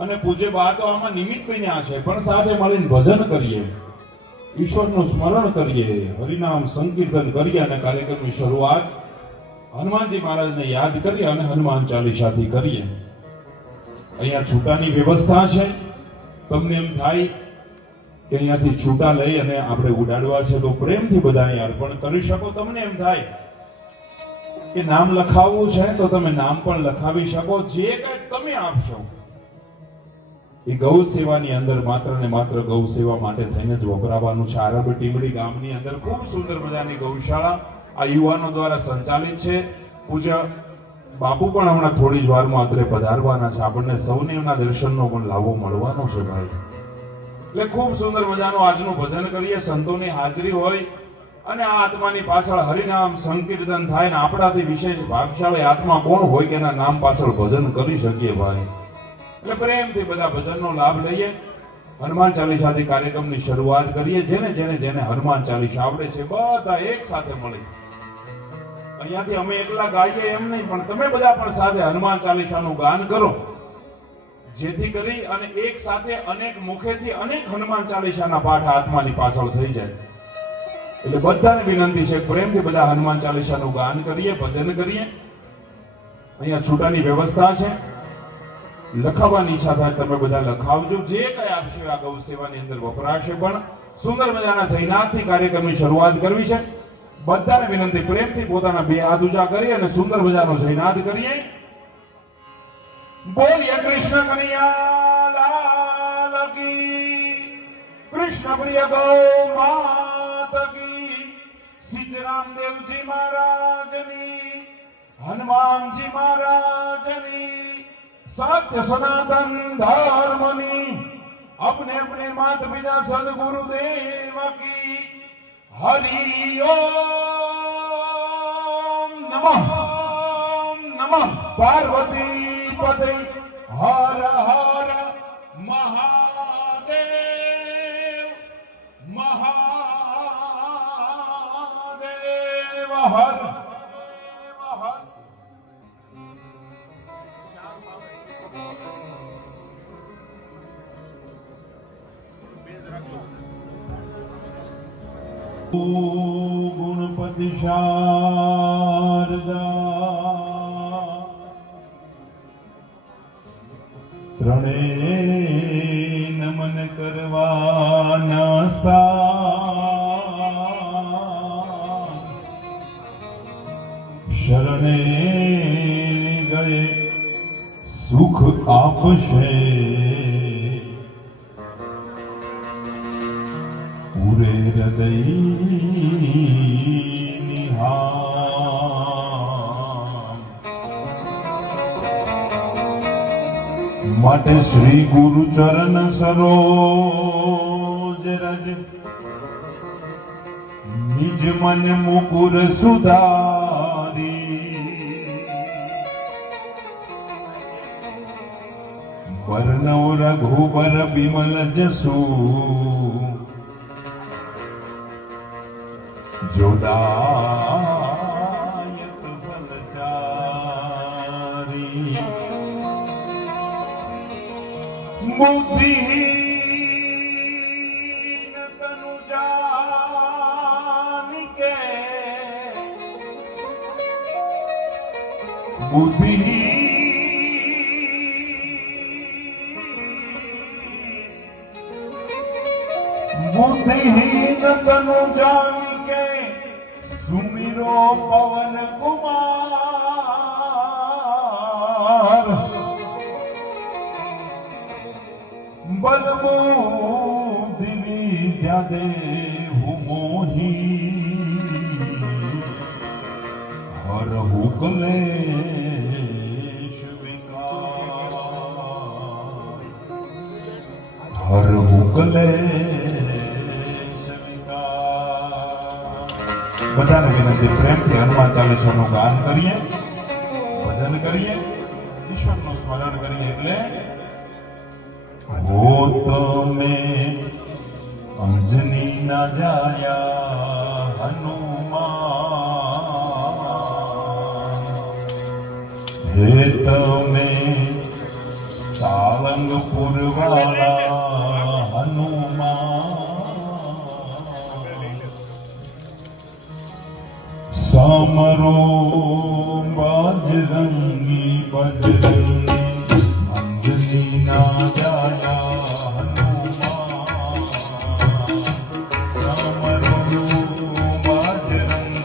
અને પૂજ્ય બા તો આમાં નિમિત્ત બન્યા છે, પણ સાથે મળીને ભજન કરીએ, ઈશ્વરનું સ્મરણ કરીએ, હરિનામ સંકીર્તન કરીએ અને કાર્યક્રમની શરૂઆત હનુમાનજી મહારાજને યાદ કરીએ અને હનુમાન ચાલીસાથી કરીએ. અહીંયા છૂટાની વ્યવસ્થા છે. તમને એમ થાય કે અહીંયાથી છૂટા લઈ અને આપણે ઉડાડવા છે તો પ્રેમથી બધા અહીંયા અર્પણ કરી શકો. તમને એમ થાય કે નામ લખાવવું છે તો તમે નામ પણ લખાવી શકો. જે કંઈક તમે આપશો એ ગૌ સેવાની અંદર માત્ર ને માત્ર ગૌ સેવા માટે થઈને જ વપરાવાનું છે. આરબ ટીમડી ગામની અંદર ખૂબ સુંદર મજાની ગૌશાળા આ યુવાનો દ્વારા સંચાલિત છે. પૂજ્ય બાપુ પણ હમણાં થોડી જ વારમાં અત્રે પધારવાના છે. આપણને સૌને એમના દર્શનનો પણ લાભો મળવાનો છે ભાઈ. એટલે ખૂબ સુંદર મજાનું આજનું ભજન કરીએ, સંતોની હાજરી હોય અને આ આત્માની પાછળ હરિનામ સંકીર્તન થાય ને આપણાથી વિશેષ ભાગશાળી આત્મા કોણ હોય કે એના નામ પાછળ ભજન કરી શકીએ ભાઈ. એટલે પ્રેમથી બધા ભજનનો લાભ લઈએ. હનુમાન ચાલીસાથી કાર્યક્રમની શરૂઆત કરીએ. જેને હનુમાન ચાલીસા આવડે છે બધા એક સાથે મળી અહીંયાથી અમે એકલા ગાઈએ એમ નહીં, પણ તમે બધા પણ સાથે હનુમાન ચાલીસાનું ગાન કરો, જેથી કરી અને એક સાથે અનેક મુખેથી અનેક હનુમાન ચાલીસાના પાઠ આત્માની પાછળ થઈ જાય. એટલે બધાને વિનંતી છે પ્રેમથી બધા હનુમાન ચાલીસાનું ગાન કરીએ, ભજન કરીએ. અહીંયા છૂટાની વ્યવસ્થા છે. લખાવવાની ઈચ્છા થાય તમે બધા લખાવજો. જે કઈ આપશો આ ગૌ સેવાની અંદર વપરાશે. પણ સુંદર મજાના જયનાથથી કાર્યક્રમની શરૂઆત કરવી છે. બધાને વિનંતી પ્રેમથી પોતાના બે હાથ ઊંચા કરી અને સુંદર મજાનો જયનાથ કરીએ. બોલીએ કૃષ્ણ કનૈયા લાલ કી, કૃષ્ણ પ્રિય ગૌ માત કી, સીતારામ દેવજી મહારાજની, હનુમાનજી મહારાજની, सत्य सनातन धर्मनी, अपने अपने माता पिता सदगुरुदेव की, हरि ओम नमः पार्वती पते हर हर महादेव महादेव हर गुणपति शारदा त्रणे नमन करवाना शरणे गए सुख आपशे पूरे हृदय માટે શ્રી ગુરુ ચરણ સરોજ રજ નિજ મન મુકુર સુધારી વર્ણવ રઘુબર વિમલ જસુ જોદાયક ફલચારી बुद्धिहीन तनु जानिके बुद्धिहीन तनु जानिके सुमिरो पवन कुमार बलबूद्धि विद्या देहु मोही हरहु क्लेश विकार हरहु क्लेश विकार. બધાને વિનંતી પ્રેમથી હનુમાન ચાલીસાનું ગાન કરીએ, ભજન કરીએ, ઈશ્વરનું સ્મરણ કરીએ. એટલે हो तो में अंजनी न जाया हनुमान, हे तो में सावंग પુરવાળા હનુમાન સામરો બજરંગી બજરંગી અંજની ના જાયા હનુમાન સામરો બજરંગી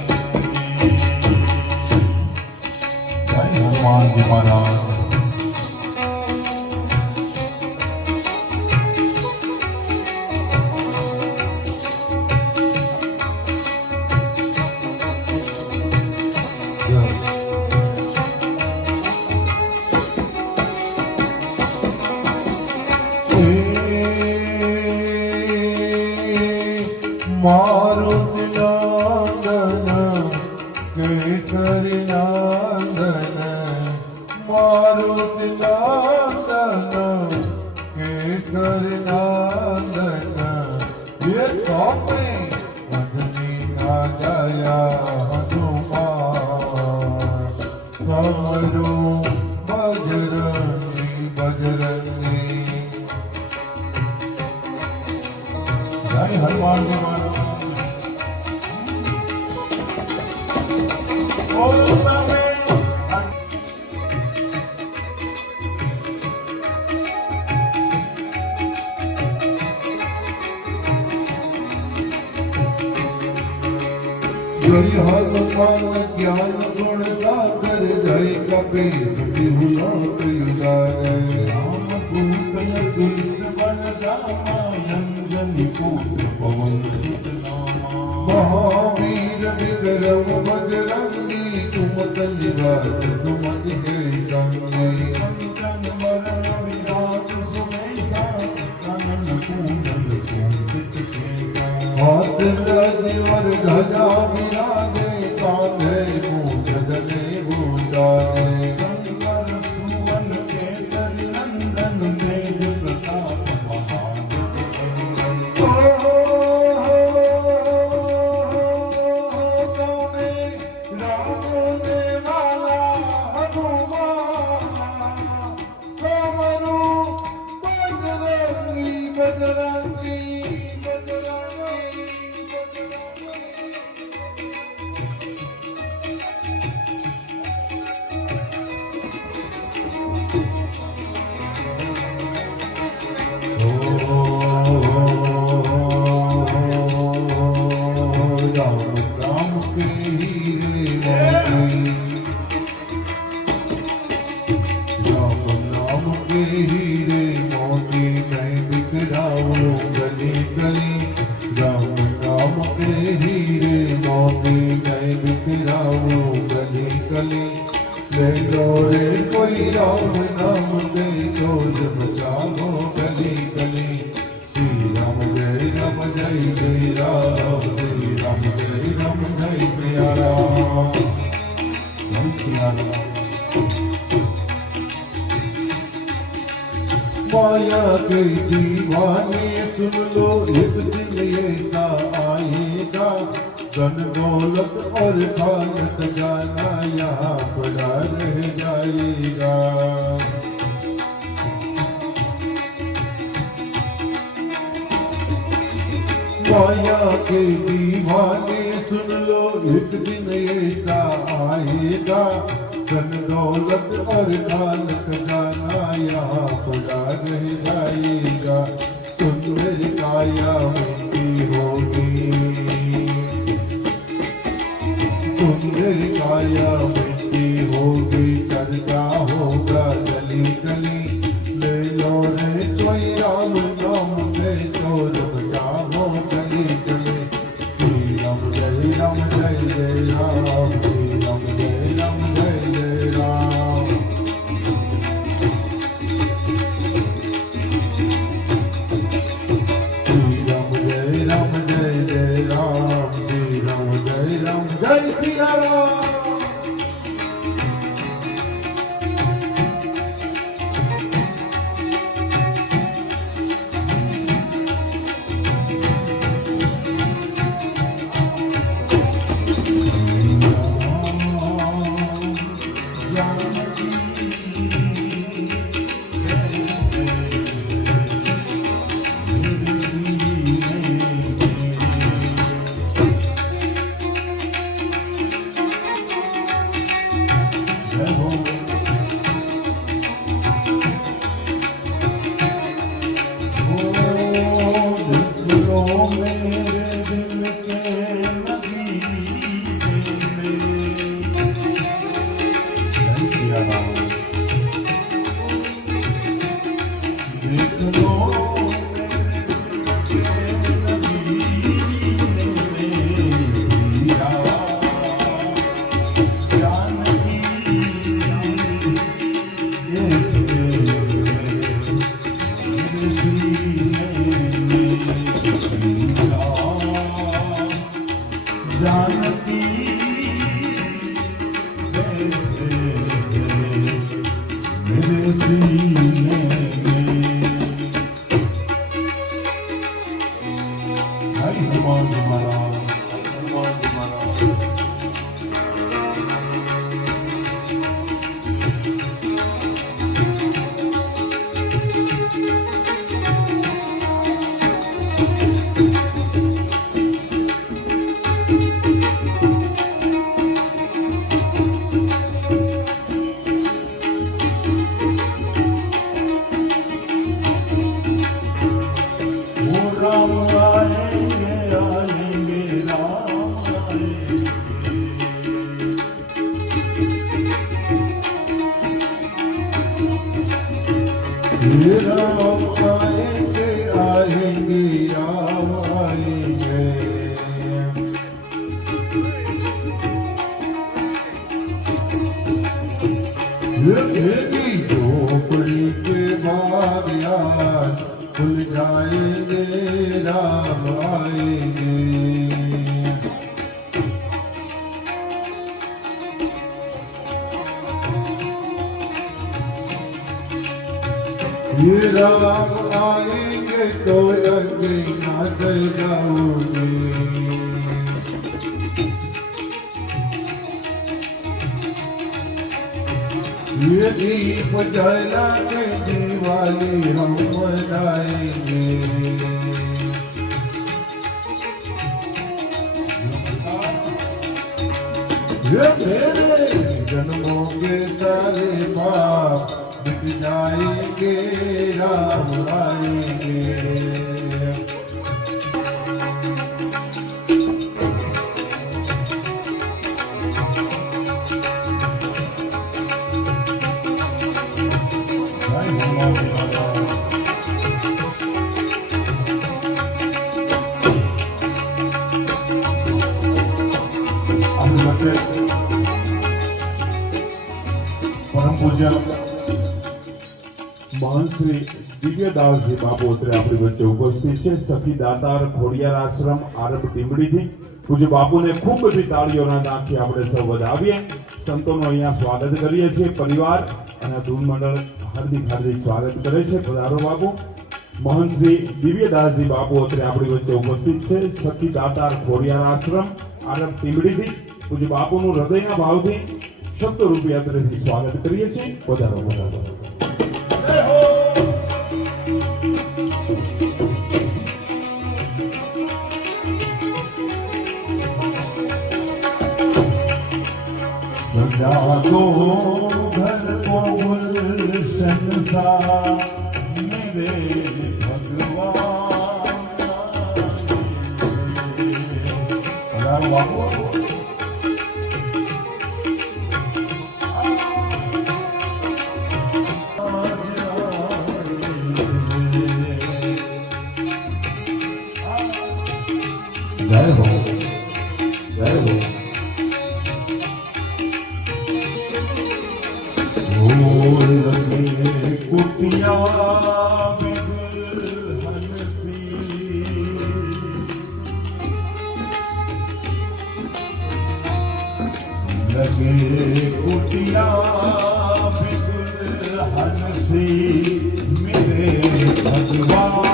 જય હનુમાનજી મહારાજ. મારુતિ નંદન કેસરી નંદન મારુતિ નંદન કેસરી નંદન ये स्वामी अंजनी ना जया हनुमान समरो बजरंगी बजरंगी. જય હનુમાનજી મહારાજ. બોલો સામે. जय हनुमान ज्ञान गुण सागर जय कपीर तिहु लोक उजागर. રામદૂત તુલ્ય બન જામા અંજની પુત્ર પવન સુત નામા. महावीर विक्रम बजरंगी सुमत निवास सुमति के संगी. કંચન વરણ વિરાજ સુમેશા કાનન કુંડલ કુંડિત કેસા. हाथ रजवर ध्वजा विराजे कांधे मूंछ जने भूषाजे. શંકર સુવન કેસરી નંદન તેજ પ્રતાપ મહાજન. हीरे मोती मैं बिखराऊं गली गली. राम राम के हीरे मोती मैं बिखराऊं गली गली. ले लो रे कोई राम नाम दे तो जब जाओ गली गली. श्री राम जय राम जय जय राम. श्री राम जय राम जय जय राम. જય સિયારામ. माया के दीवाने सुन लो एक दिन ऐसा आएगा. धन दौलत और खालत जाना यहाँ पड़ा रह जाएगा. माया के दीवाने सुन लो एक दिन ऐसा आएगा. धन दौलत और खालत जाना यहाँ पड़ा रह जाएगा. सुंदर काया मिट्टी होगी. सुंदर काया मिट्टी होगी. चलता होगा गली गली. ले लो रे कोई राम नाम ले तो रब जाओ गली गली. श्री राम जय राम जय जय राम. श्री राम जय राम जय जय राम. श्री राम जय राम जय मेरे दिल के नबी जय सिया राम। देख लो जानकी मेरे सीने में। हरि हनुमान जी महाराज, हनुमान जी महाराज। राम आएंगे आएंगे राम आएंगे। राम आएंगे आएंगे राम आएंगे। मेरी झोपड़ी के बाद याद खुल जाएंगे राम आएंगे। ये राम आएंगे तो अग्नि ना जल जाओगे। ये दीप जला के दिवाली हम मनाएंगे। ये मेरे जन्मों के सारे पाप मिट जाएंगे राम आएंगे। પરમ પૂજ્ય મહંત શ્રી દિવ્યદાસજી બાપુ અત્રે આપણી વચ્ચે ઉપસ્થિત છે। સખી દાતાર ખોડિયાર આશ્રમ આરબ ટીમડીથી પૂજ્ય બાપુને ખૂબ બધી તાળીઓના નાખી આપણે સૌ વધાવીએ। સંતોનું અહીંયા સ્વાગત કરીએ છીએ। પરિવાર અને ધૂન મંડળ હાર્દિક હાર્દિક સ્વાગત કરે છે। પધારો બાપુ। મહંત શ્રી દિવ્યદાસજી બાપુ અત્રે આપણી વચ્ચે ઉપસ્થિત છે। સખી દાતાર ખોડિયાર આશ્રમ આરબ ટીમડીથી પૂજ્ય બાપુનું હૃદયના ભાવથી શબ્દો રૂપી અત્રેથી સ્વાગત કરીએ છીએ। પધારો પધારો। જય હો। सजा दो घर को गुलशन सा मेरे भगवान। जय हो जय हो। कुटिया लगे कुटिया हंसी मेरे भगवान।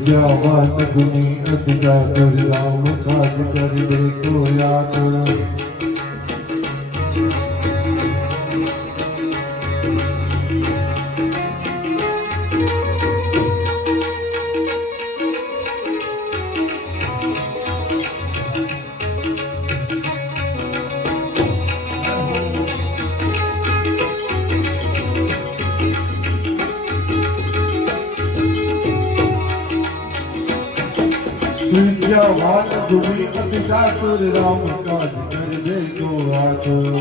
विद्यावान गुणी अति चातुर राम काज कर देखो आतुर विद्यावान गुणी अति चातुर राम काज कर देखो आतुर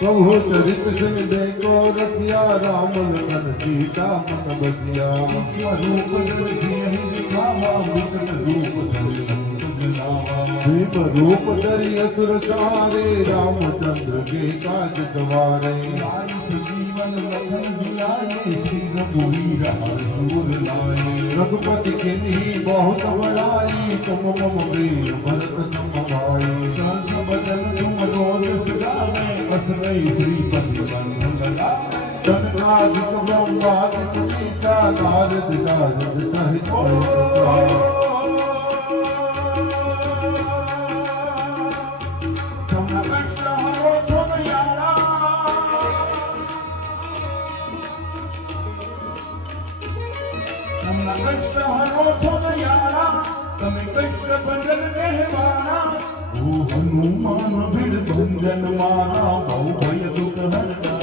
प्रभु चरित सिंह देखो रसिया राम लखन सीता मन बसिया रूप भीम रूप धरि असुर सहारे रामचंद्र के काज सवारे जीवन लखन जियाए श्री रघुवीर हरसूर लाए रघुपति किन्हीं बहुत बड़ाई तुम मम प्रिय भरत सम भाई सहस बदन तुम रोज सुगावे असमय श्रीपति बंधु लगावे तनकादिक ब्रह्मादिक सीता नारद नारद सहित कष्ट हरो थोन यारा તમે કષ્ટ ભંજન કહેવાના ઓ હનુમાન ભીડ ભંજન મારા બહુ ભય દુઃખ હરતા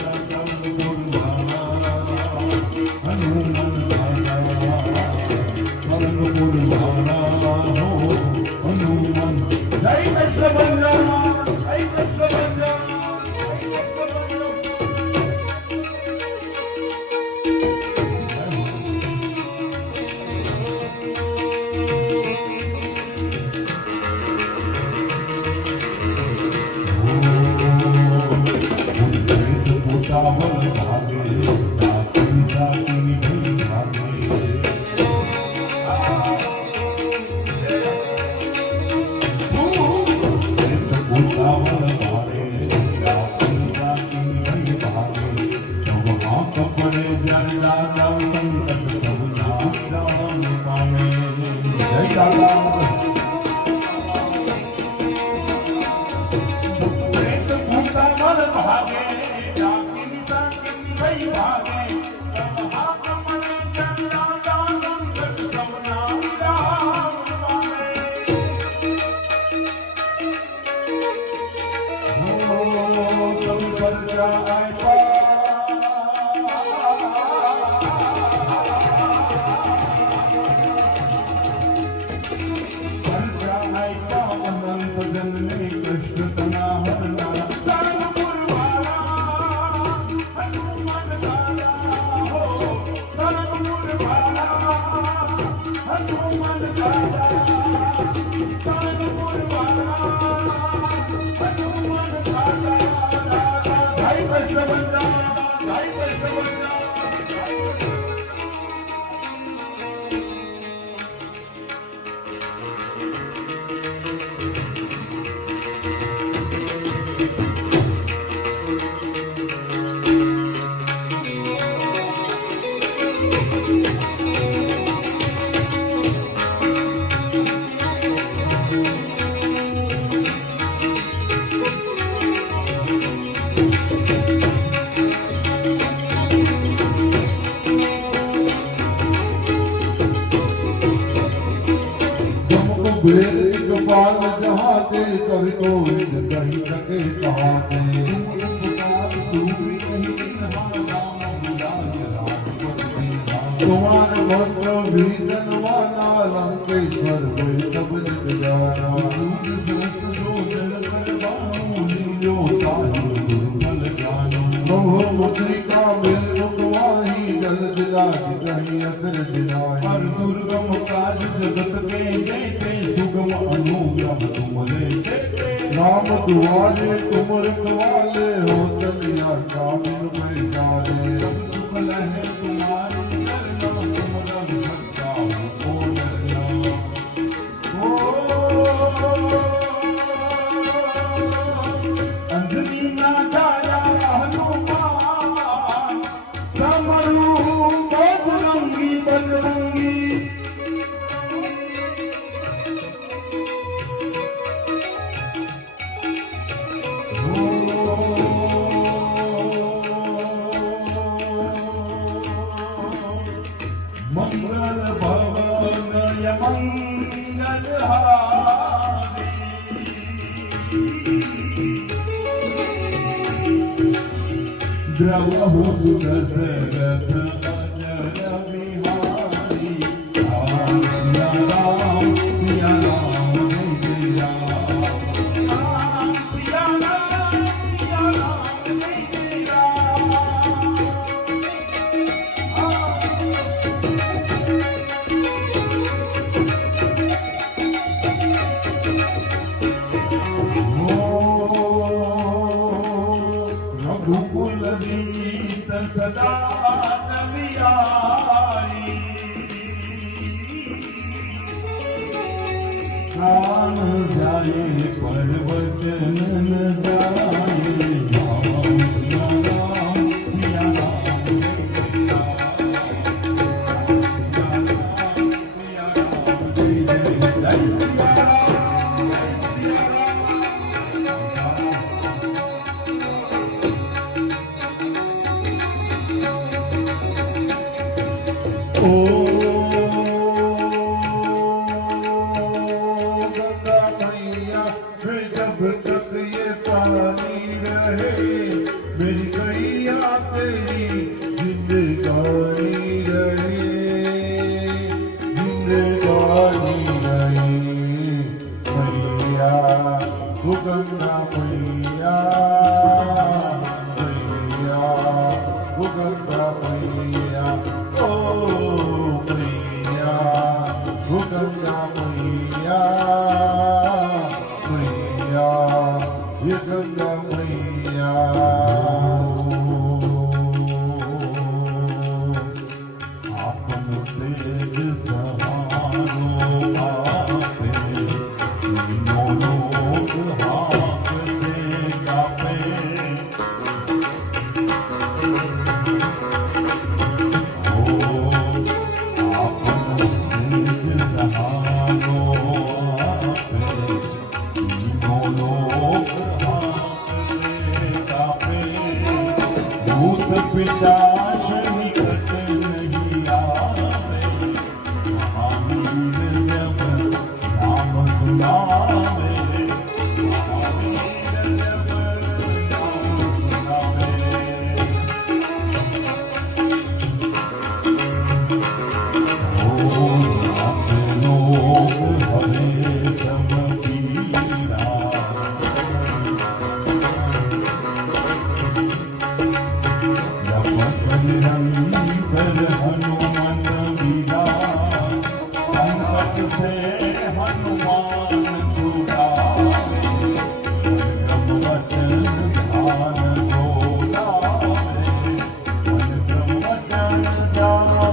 હનુમાન દાદા પરમ પુરવાના હો હનુમાન જય કૃષ્ણ ભંજન જય કૃષ્ણ ભંજન गोपाल जहाते कवि को कहीं सके कहाते कुमार मंत्र भी जनवाना लंकेश्वर कोई सब जग जाना मोह मुद्रिका मिल मुखवाही जल दिलाज कहीं असर दिलाय हर दुर्गम काज जगत के देते सुगम अनुग्रह तुम लेते नाम तुम्हारे तुम रखवाले हो चलिया कामिन पहचाने सुख लहे तुम्हारी चरणों तुम रंग सच्चा हो अंजनी ना जाया हनुमान सकल भवन यमंगलहारी द्रवहु दशरथ अजर बिहारी राम सिया राम सिया राम जय राम सिया राम सिया राम जय राम रघुकुल दीत सदा नवियारी प्राण जाए पर वचन न जाए राम सिया राम सिया राम जय राम ओ गंगा मैया फिर जब तक ये पानी रहे मेरी गैया तेरी जिंदगानी रहे जिंदगानी रहे मैया वो गंगा मैया मैया वो गंगा मैया ओ मैया वो गंगा मैया मैया ये गंगा मैया आपन तेज सहारो आपे तीनों लोग हाथ से कापे पिशाच निकट नहीं आवे महावीर जब नाम सुनावे महावीर जब नाम सुनावे ओ नाथ लोग हरे सब पीरा निरंतर हनुमान लीला संकट से हनुमान छुड़ावे ब्रह्म वचन ध्यान को लावे ब्रह्म वचन ध्यान जो लावे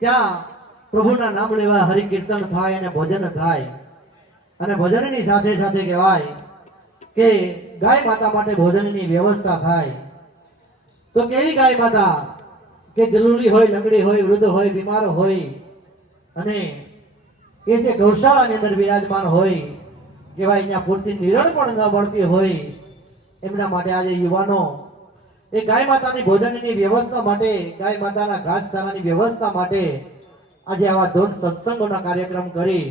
ત્યાં પ્રભુના નામ લેવા હરિ કીર્તન થાય અને ભજન થાય અને ભજનની સાથે સાથે કહેવાય કે ગાય માતા માટે ભોજનની વ્યવસ્થા થાય. તો કેવી ગાય માતા કે ગલુડી હોય, લંગડી હોય, વૃદ્ધ હોય, બીમાર હોય અને એ જે ગૌશાળાની અંદર વિરાજમાન હોય, કહેવાય અહીંયા પૂરતી નિરણ પણ ન મળતી હોય, એમના માટે આજે યુવાનો એ ગાય માતાની ભોજનની વ્યવસ્થા માટે, ગાય માતાના ઘાસચારાની વ્યવસ્થા માટે આજે આવા દોઢ સત્સંગોના કાર્યક્રમ કરી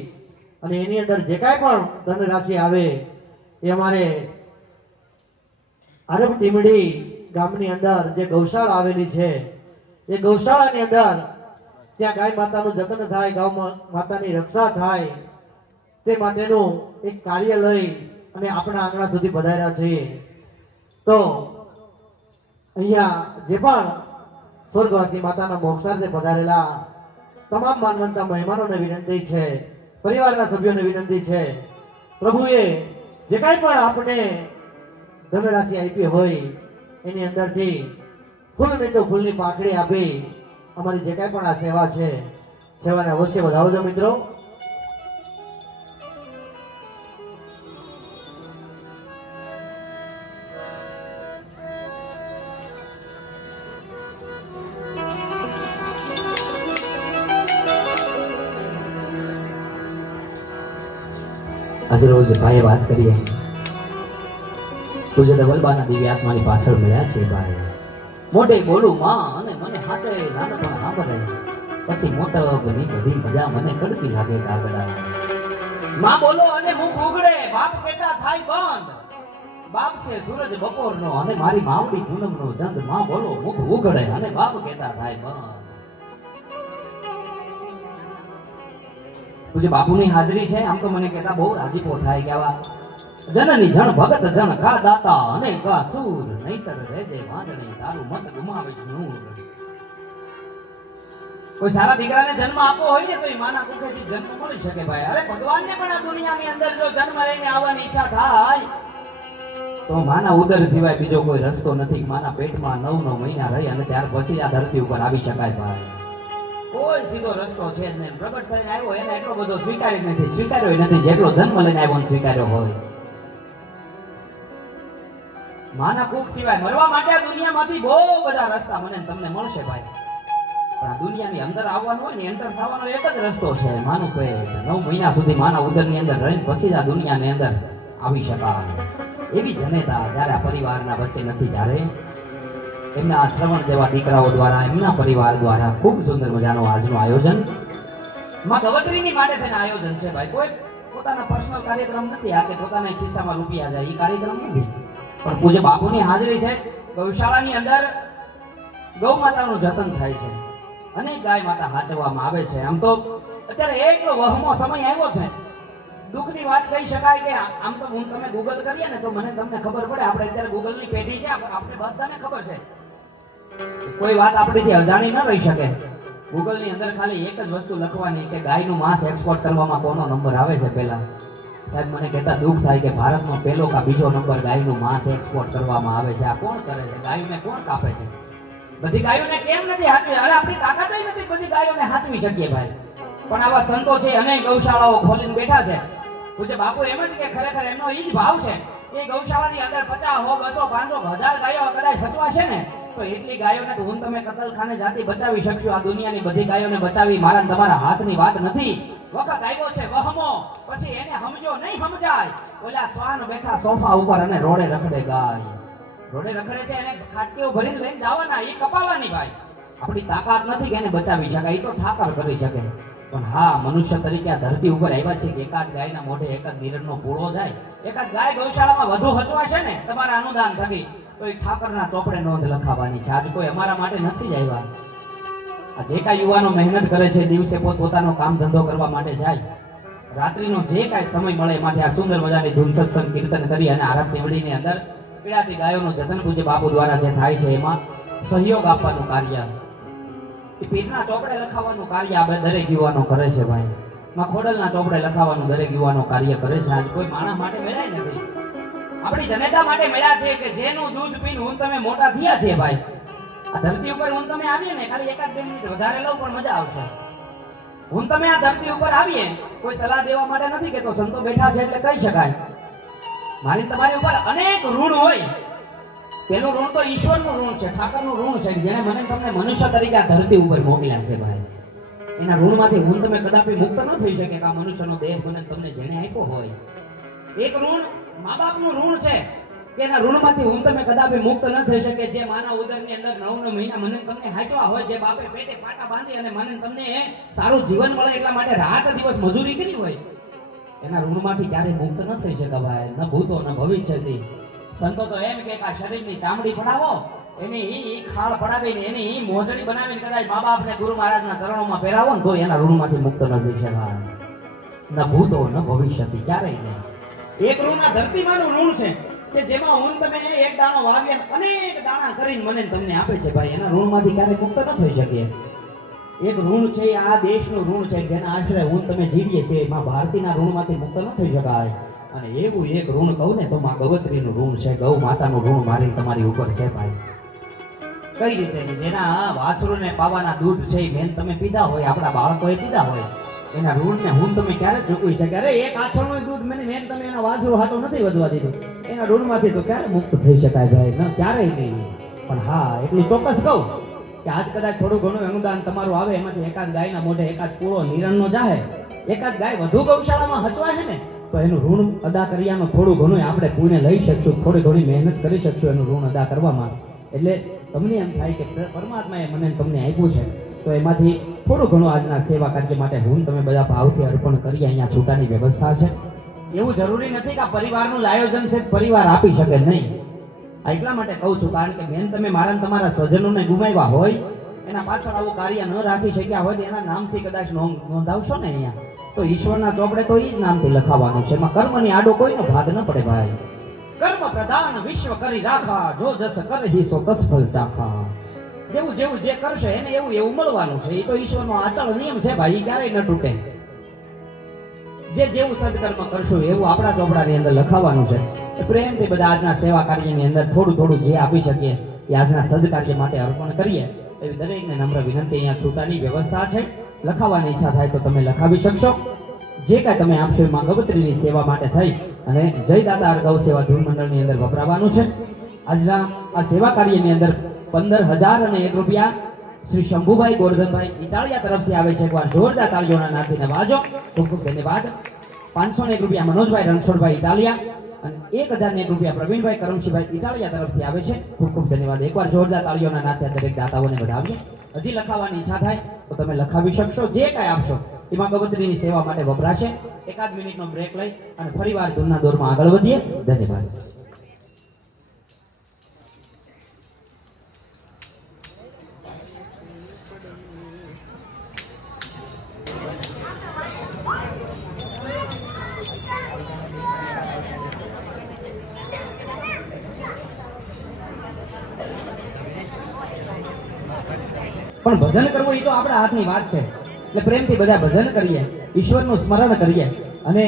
અને એની અંદર જે કાંઈ પણ ધનરાશિ આવે એ અમારે આરબ ટીમડી ગામની અંદર જે ગૌશાળા આવેલી છે એ ગૌશાળાની અંદર ત્યાં ગાય માતાનું જતન થાય, ગૌ માતાની રક્ષા થાય તે માટેનું એક કાર્ય લઈ અને આપણા આંગણા સુધી પધાર્યા છીએ. તો અહીંયા જે પણ સ્વર્ગવાસી માતાના મોક્ષાર્થે પધારેલા તમામ માનવંતા મહેમાનોને વિનંતી છે, પરિવારના સભ્યોને વિનંતી છે, પ્રભુએ જે કાંઈ પણ આપણે ધનરાશિ આપી હોય એની અંદરથી ફૂલની તો ફૂલની પાંખડી આપી અમારી જે કાંઈ પણ આ સેવા છે, સેવાને અવશ્ય વધાવજો મિત્રો. આજે રોજ ભાઈએ વાત કરીએ પૂજ્ય ધવલબાના દિવ્ય આત્માની પાછળ મળ્યા છે ભાઈ. મોઢે બોલું માં અને મને હાથે નાનપણ સાંભળે, પછી મોટા બની બધી મજા મને કડતી લાગે કાગડા. માં બોલો અને મુખ ઉઘડે, બાપ કેતા થાય બંધ. બાપ છે સૂરજ બપોરનો અને મારી માવડી પૂનમનો જંગ. માં બોલો મુખ ઉઘડે અને બાપ કેતા થાય બંધ. પૂજ્ય બાપુની હાજરી છે આમ તો મને કહેતા બહુ રાજીપો થાય કે આવા જનની જણ ભગત જણ કા દાતા અને કા સૂર, નહીતર રહેજે વાંદણી તારું મત ગુમાવીશ નૂર. કોઈ સારા દીકરાને જન્મ આપવો હોય ને તો એ માના કુખેથી જન્મ મળી શકે ભાઈ. અરે ભગવાનને પણ આ દુનિયાની અંદર જો જન્મ લઈને આવવાની ઈચ્છા થાય તો માના ઉદર સિવાય બીજો કોઈ રસ્તો નથી. માના પેટમાં 9 મહિના રહી અને ત્યાર પછી આ ધરતી ઉપર આવી શકાય ભાઈ. કોઈ સીધો રસ્તો છે જ નહીં. પ્રગટ થઈને આવ્યો એને એટલો બધો સ્વીકાર્યો નથી જેટલો જન્મ લઈને આવ્યો સ્વીકાર્યો હોય. માના કુખ સિવાય મરવા માટે આ દુનિયામાંથી બહુ બધા રસ્તા મને ને તમને મળશે ભાઈ, પણ આ દુનિયાની અંદર આવવાનું હોય ને એન્ટર થવાનો એક જ રસ્તો છે, માનું પેટ. 9 મહિના સુધી માના ઉદરની અંદર રહીને પછી આ દુનિયાની અંદર આવી શકાય. એવી જનેતા જ્યારે આ પરિવારના વચ્ચે નથી, જ્યારે એમના આ શ્રવણ જેવા દીકરાઓ દ્વારા, એમના પરિવાર દ્વારા ખૂબ સુંદર મજાનું આજનું આયોજન માં ગવત્રીની માટે થઈને આયોજન છે ભાઈ. કોઈ પોતાના પર્સનલ કાર્યક્રમ નથી, આ કે પોતાના ખિસ્સામાં રૂપિયા જાય એ કાર્યક્રમ નથી, પણ પૂજ્ય બાપુની હાજરી છે. ગૌશાળાની અંદર ગૌ માતાનું જતન થાય છે, અનેક ગાય માતા હાચવવામાં આવે છે. આમ તો અત્યારે એટલો વહમો સમય આવ્યો છે, દુઃખની વાત કહી શકાય કે આમ તો હું તમે ગૂગલ કરીએ ને તો મને તમને ખબર પડે. આપણે અત્યારે ગૂગલની પેઢી છે, આપણે બધાને ખબર છે, કોઈ વાત આપણીથી અજાણી ન રહી શકે. ગૂગલની અંદર ખાલી એક જ વસ્તુ લખવાની કે ગાયનું માંસ એક્સપોર્ટ કરવામાં કોનો નંબર આવે છે. પહેલા સાહેબ મને કહેતા દુઃખ થાય કે ભારતમાં પહેલો કા બીજો નંબર ગાયનું માંસ એક્સપોર્ટ કરવામાં આવે છે. આ કોણ કરે છે? ગાયોને કોણ કાપે છે? બધી ગાયોને કેમ નથી હાચવી? અરે આપણી તાકાત નથી બધી ગાયોને હાચવી શકીએ ભાઈ. પણ આવા સંતો છે, અનેક ગૌશાળાઓ ખોલીને બેઠા છે. પૂજ્ય બાપુ એમ જ કે ખરેખર એમનો ઈ જ ભાવ છે કે ગૌશાળાની અંદર 50, 100, 200, 500, 1000 ગાયો કદાચ સચવાશે ને તો એટલી ગાયોને તો હું તમે કતલખાને જાતી બચાવી શકશો. આ દુનિયાની બધી ગાયોને બચાવી મારા ને તમારા હાથની વાત નથી. વખત આવ્યો છે વહમો, પછી એને સમજો નહીં સમજાય. ઓલા શ્વાન બેઠા સોફા ઉપર અને રોડે રખડે ગાય, રોડે રખડે છે, એને ખાટકીઓ ભરીને લઈને જવાના, એ કપાવાની ભાઈ. આપણી તાકાત નથી કે એને બચાવી શકાય, એ તો ઠાકર કરી શકે. પણ હા, મનુષ્ય તરીકે આ ધરતી ઉપર આવ્યા છે કે એકાદ ગાયના મોઢે એકાદ નીરણનો પૂળો જાય, એકાદ ગાય ગૌશાળામાં વધુ હચવાશે ને તમારા અનુદાન થકી તો એ ઠાકરના ચોપડે નોંધ લખાવવાની છે. આજે કોઈ અમારા માટે નથી જ આવ્યા. આ જે કાંઈ યુવાનો મહેનત કરે છે, દિવસે પોતાનો કામ ધંધો કરવા માટે જાય, રાત્રિનો જે કાંઈ સમય મળે એમાંથી આ સુંદર મજાની ધૂન સત્સંગ કીર્તન કરી અને આરામ તીવડીની અંદર પીડાતી ગાયોનું જતન પૂજ્ય બાપુ દ્વારા જે થાય છે એમાં સહયોગ આપવાનું કાર્ય, એ પીરના ચોપડે લખાવવાનું કાર્ય આપણે દરેક યુવાનો કરે છે ભાઈ. માં ખોડલના ચોપડે લખાવવાનું દરેક યુવાનો કાર્ય કરે છે. આજે કોઈ માણસ માટે મળ્યા નથી, આપણી જનતા માટે મળ્યા છે કે જેનું દૂધ પીને હું તમે મોટા થયા છે ભાઈ. આ ધરતી ઉપર હું તમે આવીએ ને ખાલી એકાદ 2 મિનિટ વધારે લઉં પણ મજા આવશે. હું તમે આ ધરતી ઉપર આવીએ, કોઈ સલાહ દેવા માટે નથી કે તો સંતો બેઠા છે એટલે કહી શકાય. મારી તમારી ઉપર અનેક ઋણ હોય. પેલું ઋણ તો ઈશ્વરનું ઋણ છે, ઠાકરનું ઋણ છે, જેને મને તમને મનુષ્ય તરીકે આ ધરતી ઉપર મોકલ્યા છે ભાઈ. એના ઋણમાંથી હું તમે કદાપી મુક્ત ન થઈ શકે કે આ મનુષ્યનો દેહ મને તમને જેને આપ્યો હોય. એક ઋણ મા બાપનું ઋણ છે કે એના ઋણમાંથી હું તમે કદાપી મુક્ત ન થઈ શકે. જે માના ઉદરની અંદર 9 મહિના મને તમને હાચવા હોય, જે બાપે પેટે પાટા બાંધી અને મને તમને સારું જીવન મળે એટલા માટે રાત દિવસ મજૂરી કરી હોય, એના ઋણમાંથી ક્યારેય મુક્ત ન થઈ શકે ભાઈ. ન ભૂતો ન ભવિષ્યથી. સંતો તો એમ કે આ શરીરની ચામડી પડાવો, એની ઈ ખાળ પડાવીને એની ઈ મોજડી બનાવીને કદાચ મા બાપને ગુરુ મહારાજના ચરણોમાં પહેરાવો ને તો એના ઋણમાંથી મુક્ત ન થઈ શકાય. ન ભૂતો ન ભવિષ્યથી, ક્યારેય નહીં. એક ઋણ આ ધરતીમાંનું ઋણ છે કે જેમાં હું તમે એક દાણો વાવ્યા અનેક દાણા કરીને મને તમને આપે છે ભાઈ. એના ઋણમાંથી ક્યારેય મુક્ત ન થઈ શકીએ. એક ઋણ છે આ દેશનું ઋણ છે, જેના આશ્રય હું તમે જીવીએ છીએ. એમાં ભારતીના ઋણમાંથી મુક્ત ન થઈ શકાય. અને એવું એક ઋણ કહું ને તો માં ગવત્રીનું ઋણ છે, ગૌ માતાનું ઋણ મારી તમારી ઉપર છે ભાઈ. કઈ રીતે? જેના વાછરુને પાવાના દૂધ છે મેન તમે પીધા હોય, આપણા બાળકોએ પીધા હોય, એના ઋણને હું તમે ક્યારે ચૂકવી શકે? અરે એક આછળનું દૂધ મેન તમે એના વાછરું હાટું નથી વધવા દીધું, એના ઋણમાંથી તો ક્યારે મુક્ત થઈ શકાય ભાઈ? ન ક્યારેય નહીં. પણ હા, એટલું ચોક્કસ કહું કે આજ કદાચ થોડું ઘણું અનુદાન તમારું આવે, એમાંથી એકાદ ગાયના મોઢે એકાદ પૂળો નિરણનો જાહે, એકાદ ગાય વધુ ગૌશાળામાં હચવા છે ને તો એનું ઋણ અદા કર્યાનું થોડું ઘણું આપણે પુણ્ય લઈ શકશું, થોડી ઘણી મહેનત કરી શકશું એનું ઋણ અદા કરવામાં. એટલે તમને એમ થાય કે પરમાત્માએ મને તમને આપ્યું છે તો એમાંથી થોડું ઘણું આજના સેવા કાર્ય માટે હું તમે બધા ભાવથી અર્પણ કરી અહીંયા છૂટાની વ્યવસ્થા છે. એવું જરૂરી નથી કે આ પરિવારનું જ આયોજન છે, પરિવાર આપી શકે નહીં. એટલા માટે કહું છું કારણ કે બેન તમે મારા તમારા સ્વજનોને ગુમાવ્યા હોય, એના પાછળ આવું કાર્ય ન રાખી શક્યા હોય, એના નામથી કદાચ નોંધાવશો ને અહીંયા તો ઈશ્વરના ચોપડે તો ઈ જ નામથી લખાવાનું છે. એમાં કર્મની આડો કોઈનો ભાગ ન પડે ભાઈ. કર્મ પ્રધાન વિશ્વ કરી રાખા, જો જસ કરહી સો કસ ફલ ચાખા. જેવું જેવું જે કરશે એને એવું એવું મળવાનું છે. એ તો ઈશ્વરનો અચળ નિયમ છે ભાઈ, ક્યારેય ન તૂટે. જે જેવું સદકર્મ કરશું એવું આપણા ચોપડાની અંદર લખાવાનું છે. પ્રેમથી બધા આજના સેવા કાર્યની અંદર થોડું થોડું જે આપી શકીએ એ આજના સદકાર્ય માટે અર્પણ કરીએ એવી દરેકને નમ્ર વિનંતી. અહીંયા છૂટાની વ્યવસ્થા છે, લખાવવાની ઈચ્છા થાય તો તમે લખાવી શકશો. જે કાંઈ તમે આપશો એમાં ગવત્રીની સેવા માટે થઈ અને જય દાતા ગૌ સેવા ધૂન મંડળની અંદર વપરાવાનું છે. આજના આ સેવા કાર્યની અંદર 15,001 રૂપિયા શ્રી શંભુભાઈ ગોરધનભાઈ ઇટાલિયા તરફથી આવે છે. એકવાર જોરદાર તાળીઓના નાથીને વાજો. ખૂબ ખૂબ ધન્યવાદ. 501 રૂપિયા મનોજભાઈ રણછોડભાઈ ઇટાલિયા અને 1,001 રૂપિયા પ્રવીણભાઈ કરમશીભાઈ ઇટાલિયા તરફથી આવે છે. ખૂબ ખૂબ ધન્યવાદ. એકવાર જોરદાર તાળીઓના નાથે દરેક દાતાઓને વધાવીએ. હજી લખાવવાની ઈચ્છા થાય તો તમે લખાવી શકશો. જે કાંઈ આપશો એમાં ગવત્રીની સેવા માટે વપરાશે. એકાદ મિનિટનો બ્રેક લઈ અને ફરીવાર ધૂનના દોરમાં આગળ વધીએ. ધન્યવાદ. પણ ભજન કરવું એ તો આપણા હાથની વાત છે. એટલે પ્રેમથી બધા ભજન કરીએ, ઈશ્વરનું સ્મરણ કરીએ અને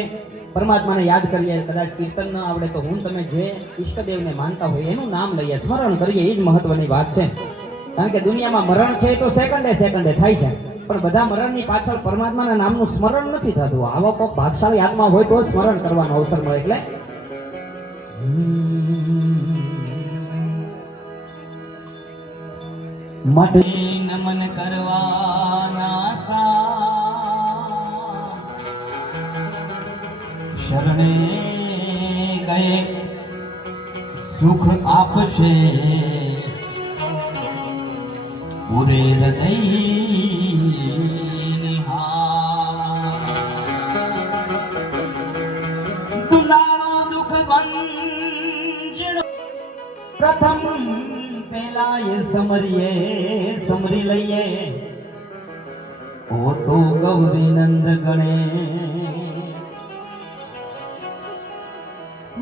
પરમાત્માને યાદ કરીએ. કદાચ કીર્તન ન આવડે તો હું તમે જે ઈષ્ટદેવને માનતા હોય એનું નામ લઈએ, સ્મરણ કરીએ. એ જ મહત્વની વાત છે. કારણ કે દુનિયામાં મરણ છે તો સેકન્ડે સેકન્ડે થાય છે, પણ બધા મરણની પાછળ પરમાત્માના નામનું સ્મરણ નથી થતું. આવો કોઈક ભાગશાળી આત્મા હોય તો સ્મરણ કરવાનો અવસર મળે. એટલે માટે નમન કરવાના શરણે ગયે સુખ આપશે પૂરે હૃદય દુલાળો દુઃખ વંજણો પ્રથમ પેલા એ સમરી લઈએ ઓ તો ગૌરી નંદ ગણે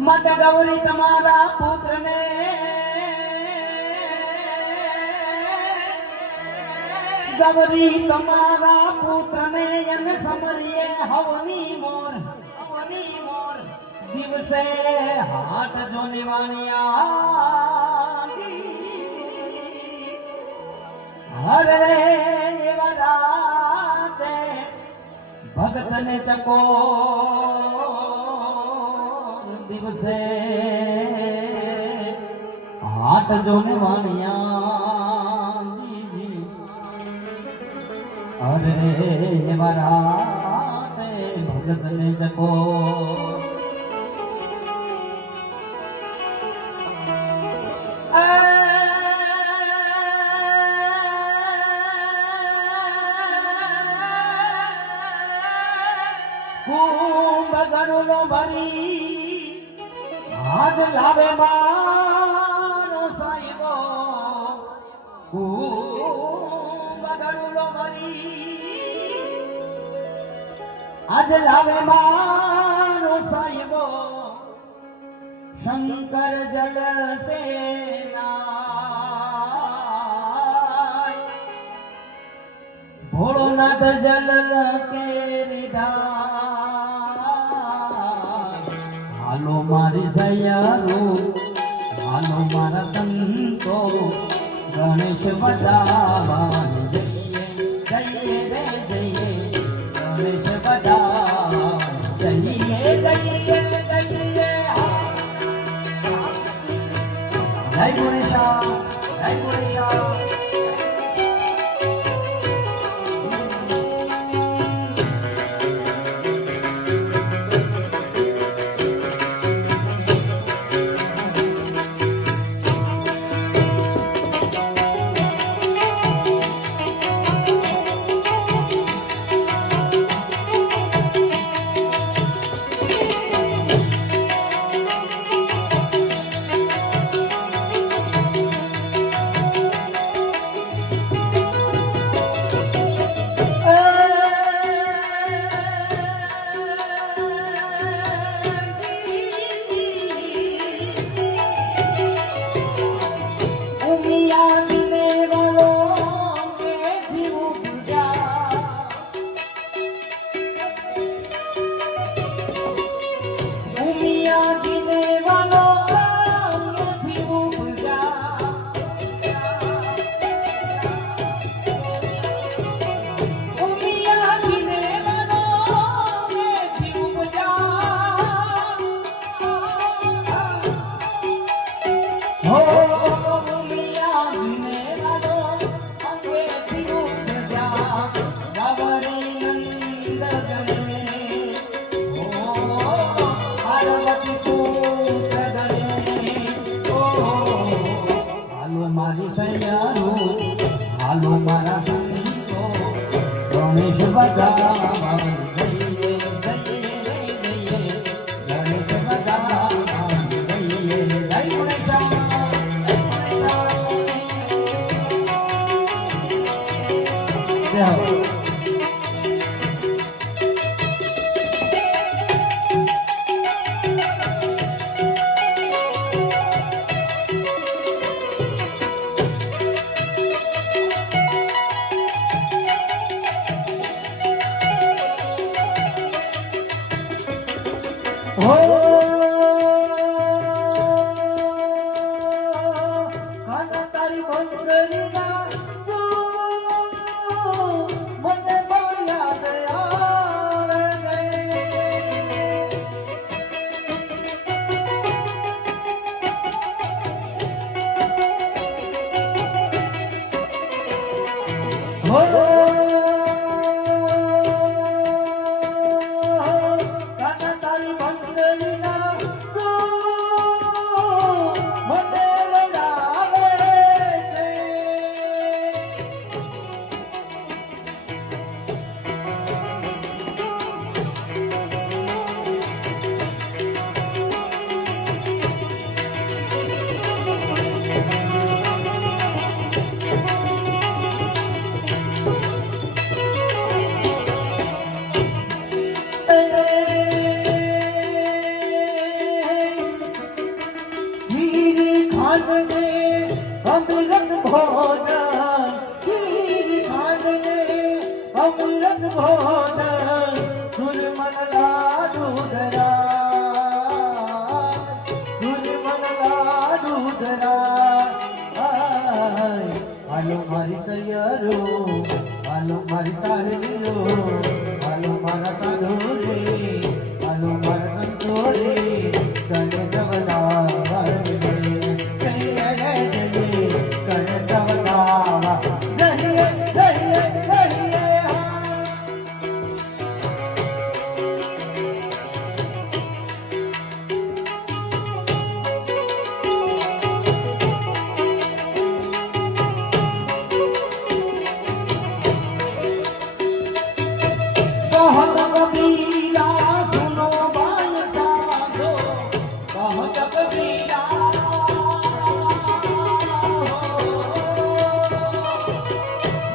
મત ગૌરી તમારા પુત્રને ગૌરી તમારા પુત્રને એને સમરીએ હવની મોર દિવસે હાથ જો નિવાણિયા હરે એવા રાતે ભક્તને ચકો દિવસે હાથ જોને વાણિયા અરે એવા રાતે ભક્તને ચકો ગરુલો ભરી હાથ લાવે મારો સાહેબો ગરુલો ભરી આજ લાવે મારો સાહેબો શંકર જલ સેના ભોળોનાથ જલ કે લીધા હાલો મારી સયારો હાલો મારા સંતો ગણેશ બજાવા જઈએ જઈએ રે જઈએ ગણેશ બજાવા જઈએ જઈએ જઈએ જય ગણેશા જય ગણેશા હાલો મારા સંતો ગણેશ બધાવાની જઈએ ગણેશ બધાવાની જઈએ જય ગણેશ જય હો કાના તારી બંગરી ના મને માયા આવે હો કાના તારી બંગરી ના મને લડાવે હીરી ખાનને અમૃત ભોજન હીરી ખાનને અમૃત ભોજન દુર્મન લાડુ ધરા દુર્મન લાડુ ધરા હાલો મારી સૈયરો હાલો મારી તારીરો હાલો મારા સાધુ રે હાલો મારા સંતો રે કણ જવલા જય જય કણ જવલા જય જય જય कहत कबीरा सुनो बाल साधो कहत कबीरा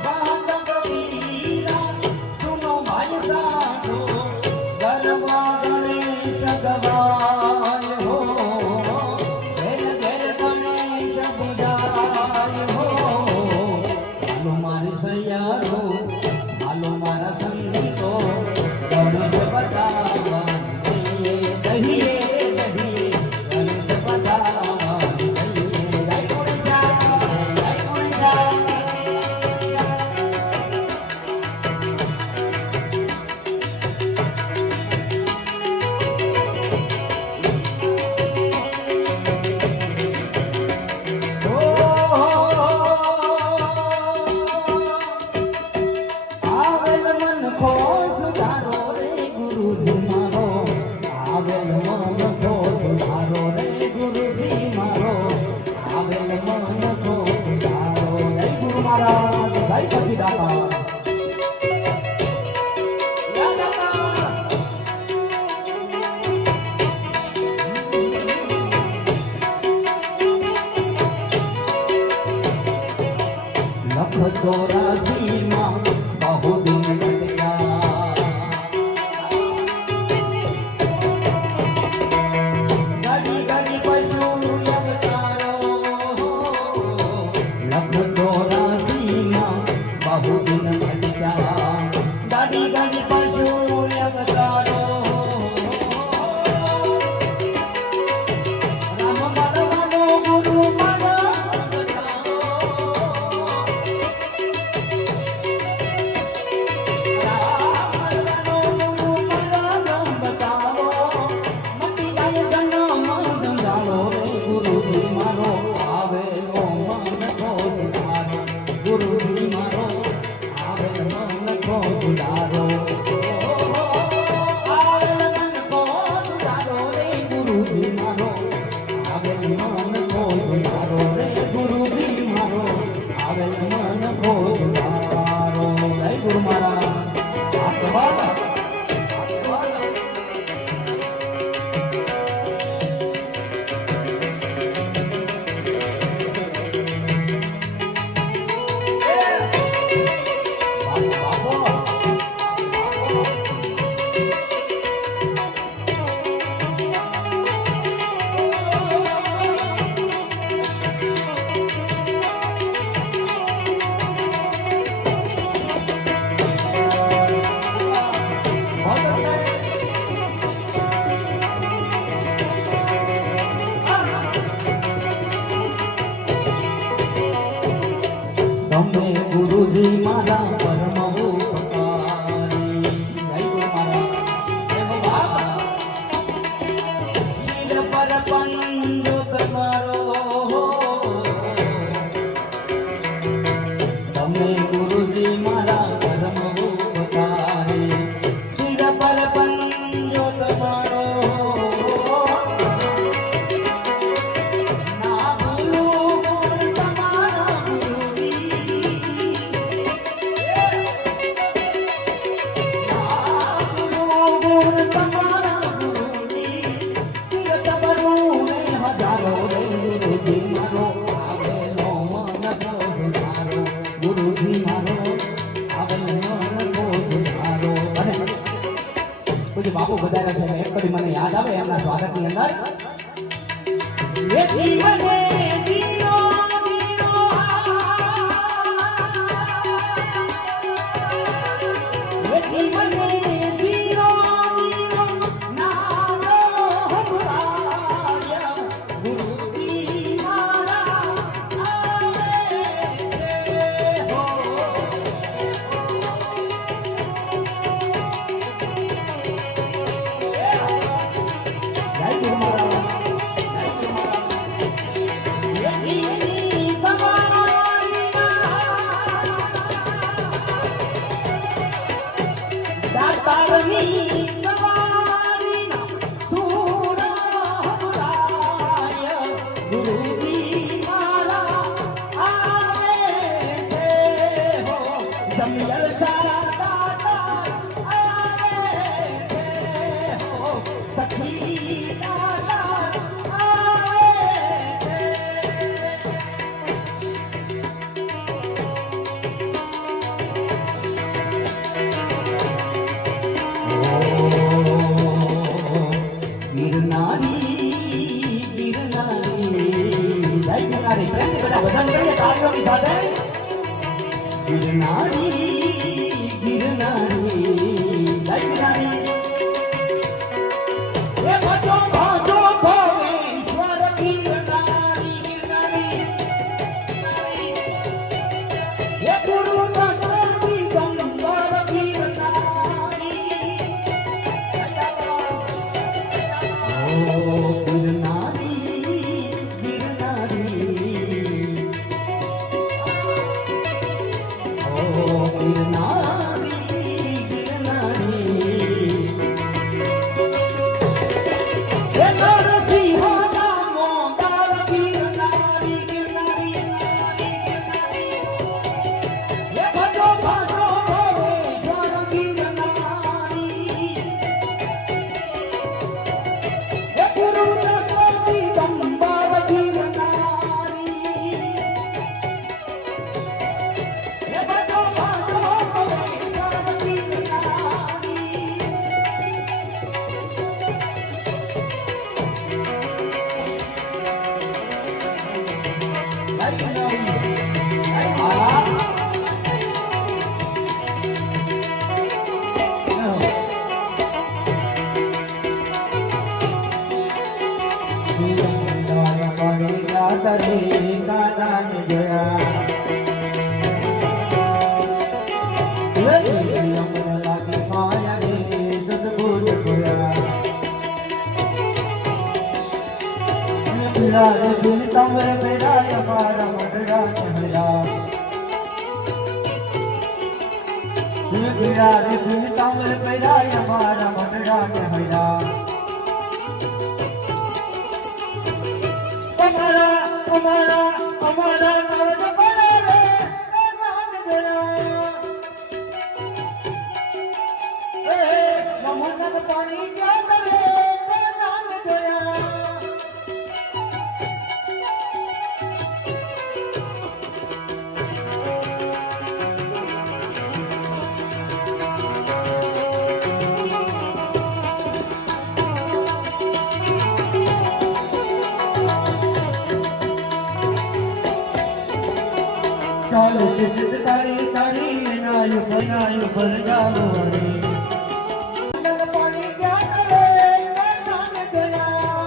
कहत कबीरा सुनो बाल साधो गरमा गणेश गवाय हो घेर घेर गणेश बुझाय हो हालो मारी सैयारो हालो मारा संगीतो गणेश बजावવાની જઈએ દહીએ ગણેશ બજાવવાની જઈએ જય ગણેશ જય આવેલ મન ખો સુધારો રે ગુરુજી મારો આવેલ મન ખો સુધારો રે ગુરુજી મારો આવેલ મન ખો સુધારો જય ગુરુ મહારાજ જય સચિદાતા લખ ચોરાસીમાં બહુ દિન કટ્યા ગાડી ગાડી પશુ અવતારો લખ ચોરાસીમાં બહુ દિન કટ્યા ગાડી ગાડી પશુ અવતારો રામ મારવાનો ગુરુ મારા અવતારો ગુરુજી મારો આવે મન ખો સુધારો ગુરુજી મારા પરમ ઉપકારી. જય ગુરુ મહારાજ. જય બાબા. નીલ પર પંજો તમારો તમે ગુરુજી મારા પરમ ઉપકારી. નીલ પર પંજો તમારો ના ભૂલું ગુણ તમારા ગુરુજી. ના ભૂલું ગુણ તમારા ગુરુજી. તીર્થ કરું ને હજારો રે ગુરુજી મારો આવેલો મન પોધારો. ગુરુજી મારો આવેલો મન પોધારો. અને પૂજ્ય બાપુ બધાના છે એક કરી મને યાદ આવે એમના સ્વાગતની અંદર એથી મને દીનો દીનો એથી મને દીનો દીનો નાનો હમરાય. ગુરુજી મારા આવે હો. જય ગુરુ મહારાજ. સખી દાદા આવે છે. ગિરનારી ગિરનારી. જય ગિરનારી. પ્રેમથી બધા ભજન કરીએ તાળીઓની સાથે. ગિરનારી ગિરનારી. જય ગિરનારી. એ ભજો ભજો ભવેશ્વર ગિરનારી ગિરનારી. એ ગુરુ ભક્તિ સંવર ગિરનારી. ઓ ગિરનારી ગિરનારી. ઓ ગિરનારી ગિરનારી. એ નરસિંહ નામો ગાર ગિરનારી ગિરનારી. એ ભજો ભજો ભવેશ્વર ગિરનારી. એ ગુરુ ભક્તિ સંવર ગિરનારી. એ ભજો ભજો ભવેશ્વર ગિરનારી. તમર પેરાય મારા મઢડા ચહલા. રે દિલ તમર પેરાય મારા મઢડા ચહલા. અમારા અમારા અમારા નવજ પડા રે નામ જયા. એ મમનદ પાણી ક્યાં કરે નામ જયા. ચાલો ચિત તારી તારી નાયું બનાયું પર જાવો રે. પાણી ક્યાં કરે નામ જયા.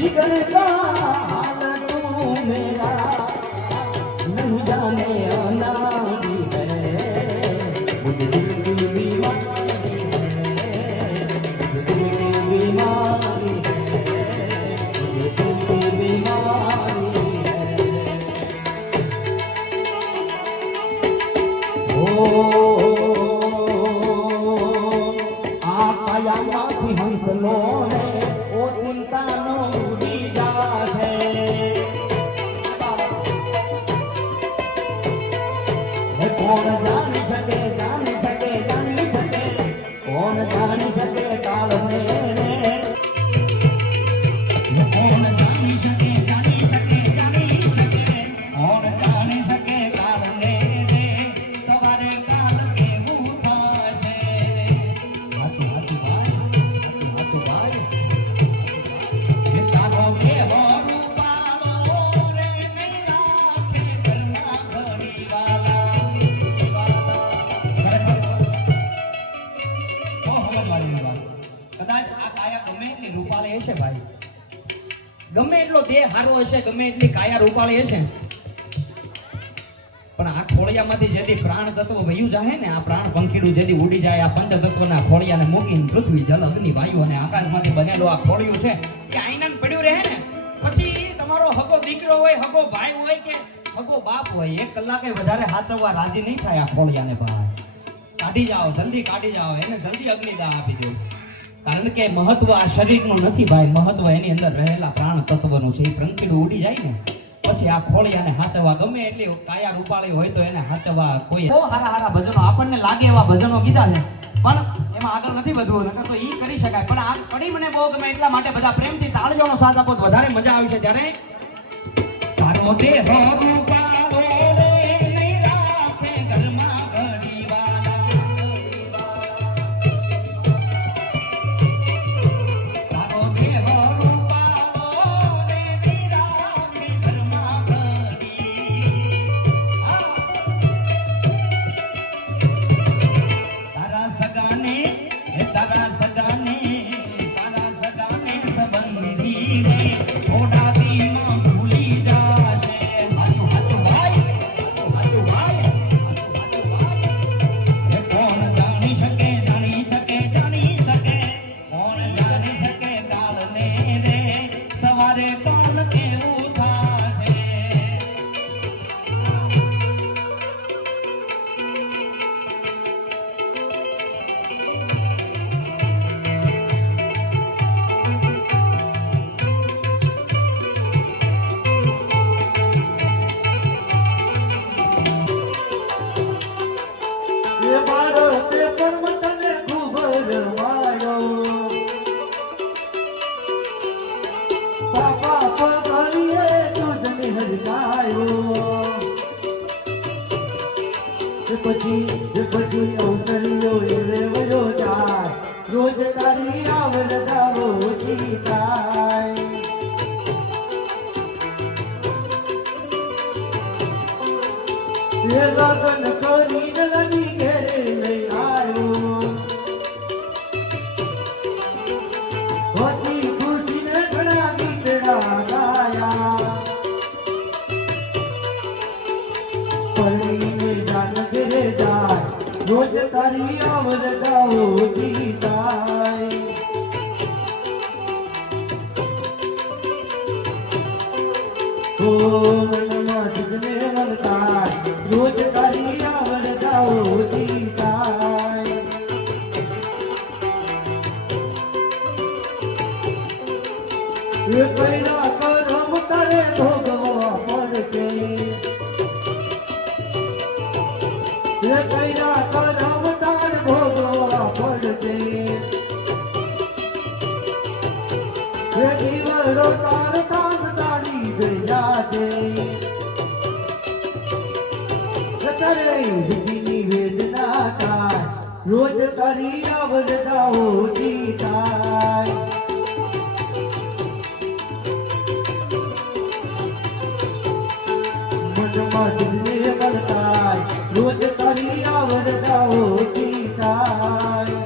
जिगर का हाल तू मेरा नहीं जाने अनाड़ी है मुझे दिल की बीमारी है मुझे दिल की बीमारी है मुझे दिल की बीमारी है आ कायाમાંથી હંસનો ને ઓ ચિંતાનો ઉડી જાશે કોણ જાણી શકે જાણી શકે જાણી શકે કોણ જાણી શકે કાળને કોણ જાણી શકે જાણી શકે જાણી શકે કોણ જાણી શકે કાળને સવારે કાલ કેવું થશે હાથું હાથું ભાઈ એ તારો કેવો રૂપાળો રે નૈના કે ઘરના ઘડીવાલા કદાચ આ કાયા ગમે એટલી રૂપાળી હશે ભાઈ ગમે એટલો દેહ હારો હશે ગમે એટલી કાયા રૂપાળી હશે પણ આ ખોળિયામાંથી જેથી પ્રાણ તત્વ વયું જાય ને આ પ્રાણ પંખીડું જેથી ઉડી જાય આ પંચતત્વના ખોળિયાને મૂકીને પૃથ્વી જલ અગ્નિ વાયુ અને આકાશમાંથી બનેલો આ ખોળિયું છે એ આઈનાને પડ્યું રહે ને પછી તમારો હગો દીકરો હોય હગો ભાઈ હોય કે હગો બાપ હોય 1 કલાકે વધારે હાચવવા રાજી નહીં થાય આ ખોળિયાને ભાઈ કાઢી જાઓ જલ્દી કાઢી જાઓ એને જલ્દી અગ્નિદાહ આપી દો કારણ કે મહત્વ આ શરીરનું નથી ભાઈ મહત્વ એની અંદર રહેલા પ્રાણ તત્વનું છે એ પંખીડું ઉડી જાય ને પછી આ ખોળિયાને હાચવવા ગમે એટલી કાયા રૂપાળી હોય તો એને હાચવવા કોઈ બહુ હારા ભજનો આપણને લાગે એવા ભજનો કીધા છે પણ એમાં આગળ નથી વધવું નકર તો ઈ કરી શકાય પણ આ કડી મને બહુ ગમે એટલા માટે બધા પ્રેમથી તાળીઓનો સાથ આપો તો વધારે મજા આવે છે જ્યારે તારો દેહ રૂપાળો રે નહીં રાખે ઘરમાં ઘડીવાલા તારો દેહ રૂપાળો રે નહીં રાખે ઘરમાં ઘડી તારા સગાને સંબંધી રે થોડા દીમાં ભૂલી જાશે હાચું ભાઈ એ કોણ જાણી શકે જાણી શકે જાણી શકે કોણ જાણી શકે કાલને રે સવારે કોણ કેવું થાશે એ મારો તે કર્મ તને ખૂબ રમાયો પાપા પગલીએ તુજને હરગાયો એ પછી અવસરીઓ રે વયો જાય રોજ તારી આવડ ગાવો થાય એ લગન કરીને નદી ઘેરે લઈ આવ્યો હોતી ખુશીને ઘણા ગીતડા ગાયા પરણીને જાન ઘેરે જાય રોજ તારી આવડ ગાવો થાય ઓ મનમાં તુજને મળતા રોજ તારી આવડ ગાવો થાય એ કઈના કરમ તારે ભોગવા પડશે એ કઈના કરમ તારે ભોગવા પડશે એ દીવડો તાર કાન તારી ગયા છે કરે જીની વેદના થાય રોજ તારી આવડ ગાવો થાય મનમાં તુજને મળતા રોજ તારી આવડ ગાવો થાય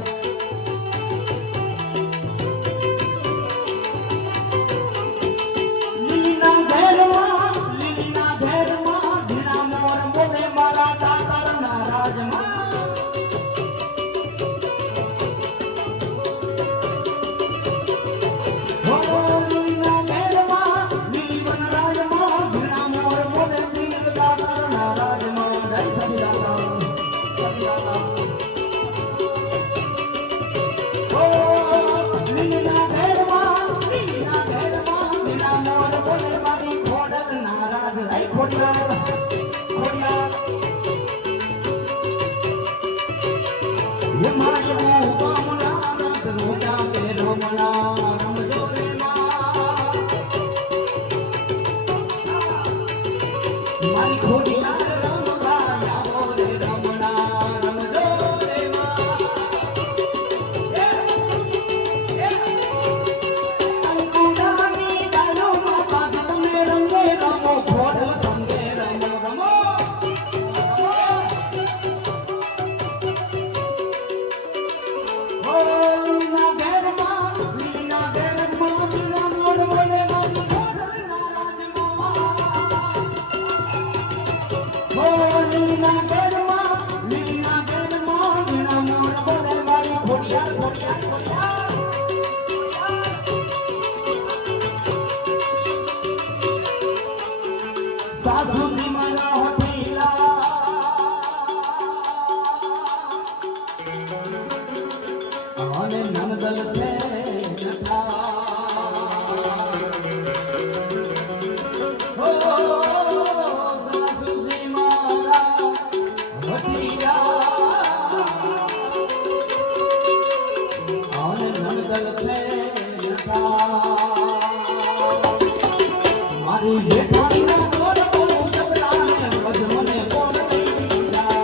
મારી જેઠાણીના ગોળ બોલું જબરાને વ્રજ મને કોણ લઈ જાય.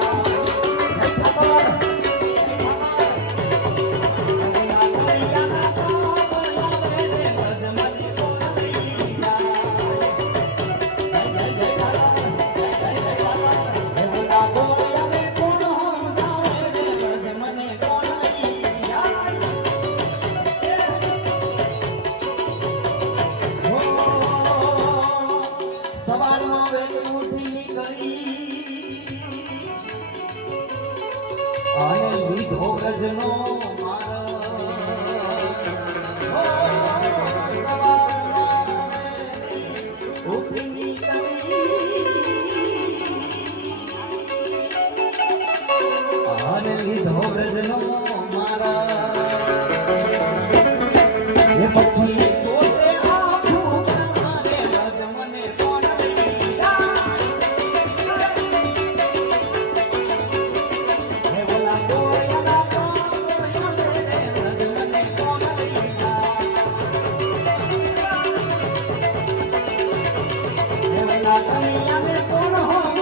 સવારમાં વહેલી ઉઠી નીકળી અને લીધો વ્રજનો માર્ગ. સવારમાં ઉઠી નીકળી અને લીધો વ્રજનો માર્ગ. એ પછી પોતે આખું પ્રમાણે વ્રજ મને કોણ લઈ જાય. હે ઓલા ગોળિયાના ગોળિયા રે વ્રજ મને કોણ લઈ જાય. હે ઓલા કનૈયાને કોણ હોમ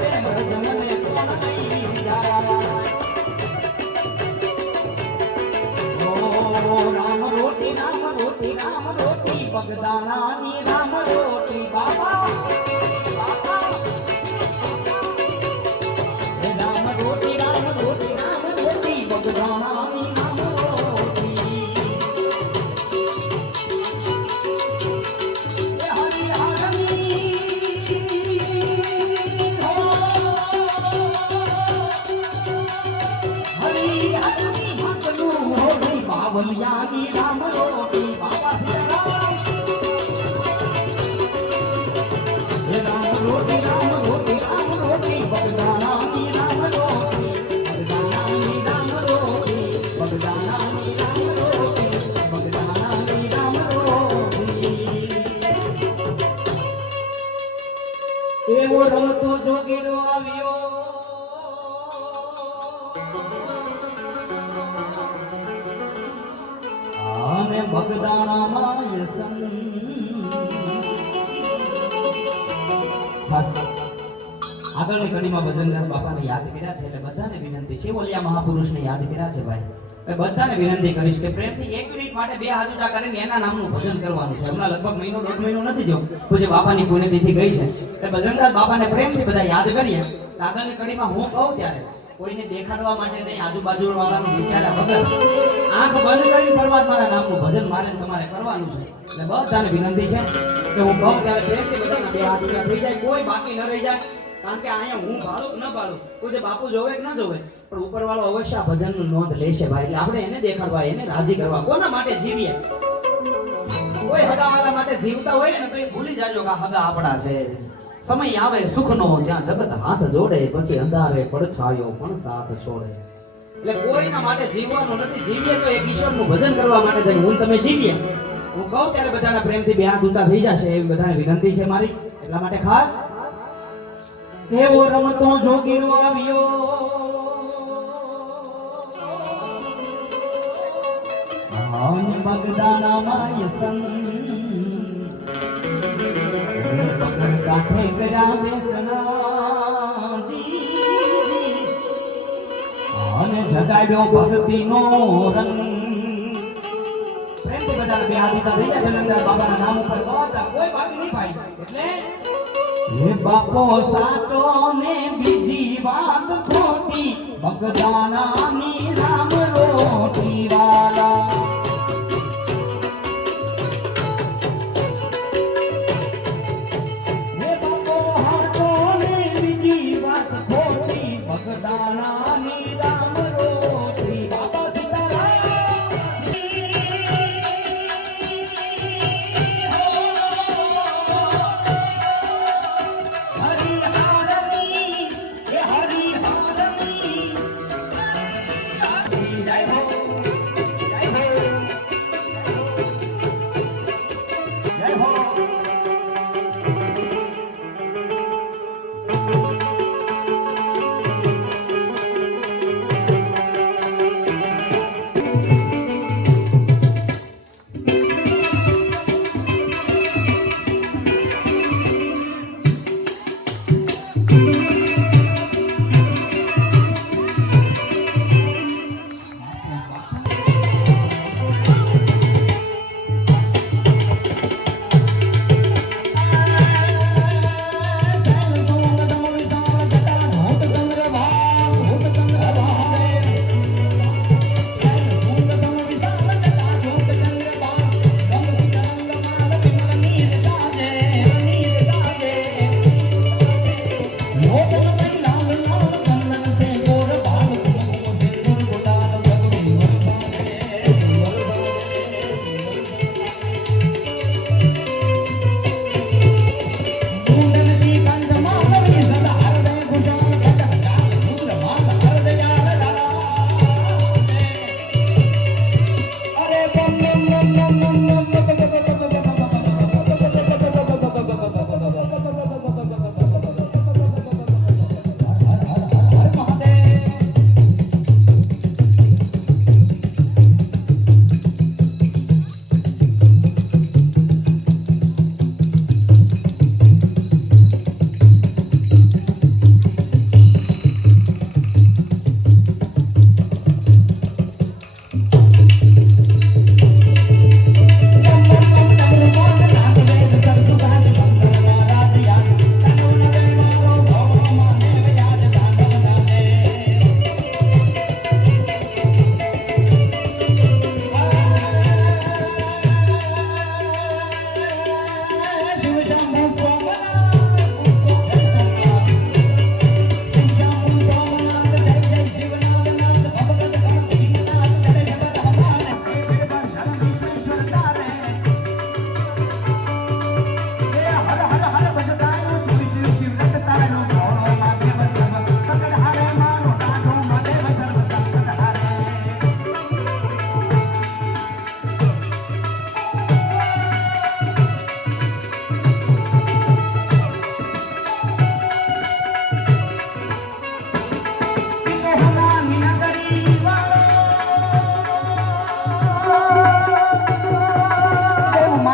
રે વ્રજ મને કોણ લઈ જાય. રામ રોટી બગદાણાની રામ રોટી બાબા. હે રામ રોટી બગદાણાની રામ રોટી. હે હરી હરી ભક્તનું હોળી બાવલિયાની રામ રોટી બાબા. હે રામ રોટી બગદાણાની રામ રોટી. બગદાણાની રામ રોટી. બગદાણાની રામ રોટી. બગદાણાની રામ રોટી. એવો રમતો જોગીરો આવ્યો અને બગદાણામાં યસન. આગળની કડીમાં ભજનદાસ બાપાને યાદ કર્યા છે એટલે બધાને વિનંતી છે, ઓલિયા મહાપુરુષને યાદ કર્યા છે ભાઈ. બધાને વિનંતી કરીશ કે પ્રેમથી 1 મિનિટ માટે 2 હાથ ઊંચા કરીને એના નામનું ભજન કરવાનું છે. હમણાં લગભગ મહિનો 1.5 મહિનો નથી જો પૂજ્ય બાપાની પુણ્યતિથિ ગઈ છે એટલે ભજનદાસ બાપાને પ્રેમથી બધા યાદ કરીએ. આગળની કડીમાં હું કહું ત્યારે કોઈને દેખાડવા માટે નહીં, આજુબાજુ વાળાનું વિચાર્યા વગર આંખ બંધ કરીને પરમાત્માના નામનું ભજન મારે તમારે કરવાનું છે. એટલે બધાને વિનંતી છે કે હું કહું ત્યારે પ્રેમથી બધાના 2 હાથ ઊંચા થઈ જાય, કોઈ બાકી ન રહી જાય. કારણ કે અહીંયા હું ભાળું કે ન ભાળું, કોઈ બાપુ જોવે કે ન જોવે, પણ ઉપરવાળો અવશ્ય આ ભજનનું નોંધ લેશે ભાઈ. એટલે આપણે એને દેખાડવા, એને રાજી કરવા. કોના માટે જીવીએ? કોઈ હગાવાળા માટે જીવતા હોય ને તો એ ભૂલી જાજો કે આ હગા આપણા છે. સમય આવે સુખનો જ્યાં જગત હાથ જોડે, પછી અંધારે પડછાયો પણ સાથ છોડે. એટલે કોઈના માટે જીવવાનું નથી. જીવીએ તો એક ઈશ્વરનું ભજન કરવા માટે થઈ. હું તમે જીવીએ હું કહું ત્યારે બધાના પ્રેમથી 2 હાથ ઊંચા થઈ જશે એવી બધાને વિનંતી છે મારી. એટલા માટે ખાસ એવો રમતો જોગીરો આવ્યો અને બગદાણામાં યસન. પગડ કાંઠે ગયા બેસનાજી અને જગાડ્યો ભક્તિનો રંગ. પ્રેમથી બધાને 2 હાથ ઊંચા થઈ જાય. ભજનદાસ બાબાના નામ ઉપર બધા કોઈ બાકી નહીં પાડી. એટલે હે બાપો સાચો ને બીજી વાત ખોટી, બગદાણાની રામ રોટી વાલા. હે બાપો સાચો ને બીજી વાત ખોટી, બગદાણાની રામ રોટી. બાબા સીતારામ.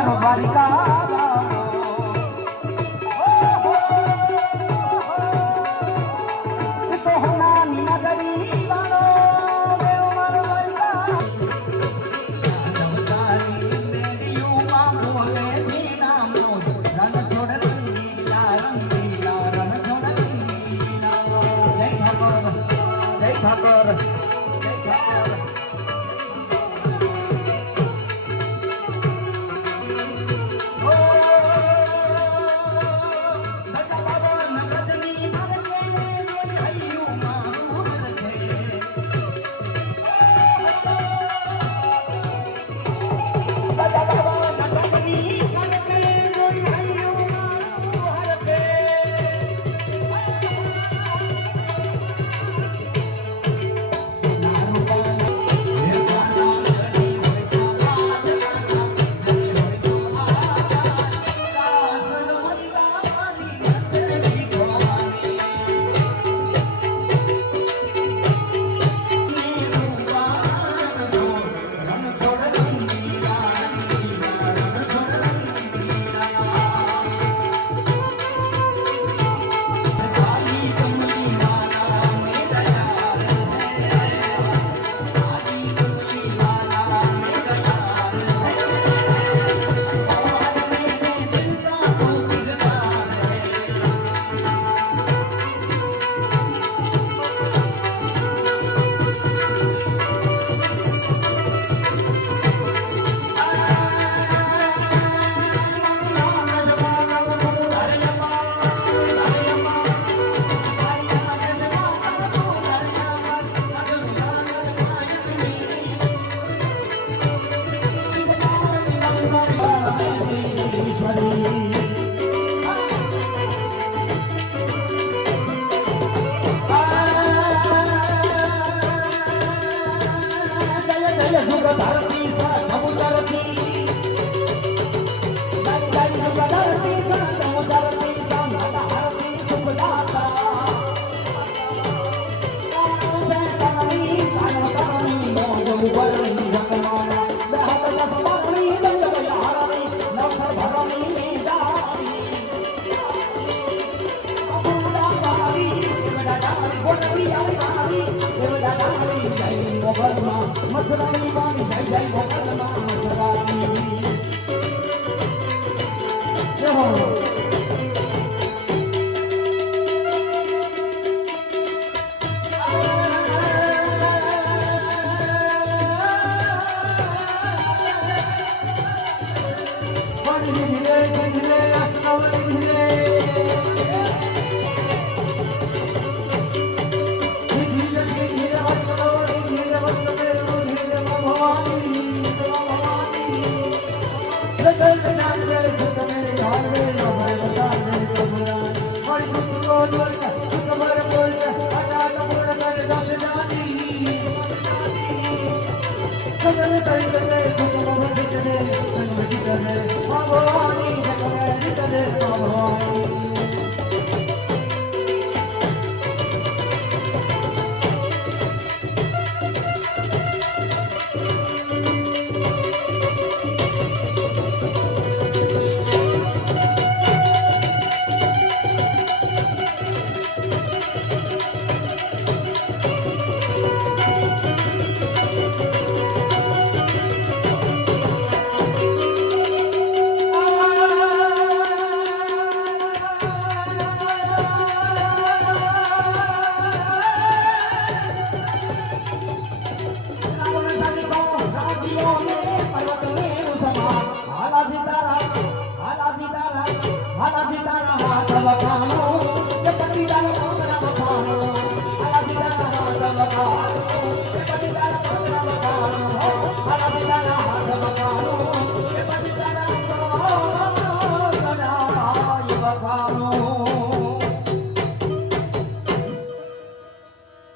મારો દ્વારિકા તો હનાની નગરી વાળો દેવ મારો દ્વારિકા નવસારી મેડિયુમાં બોલે દીના મોજ રણ છોડ રંગીલા રંગીલા રણ છોડ રંગીલા જય ઠાકોર જય ઠાકોર જય ઠાકોર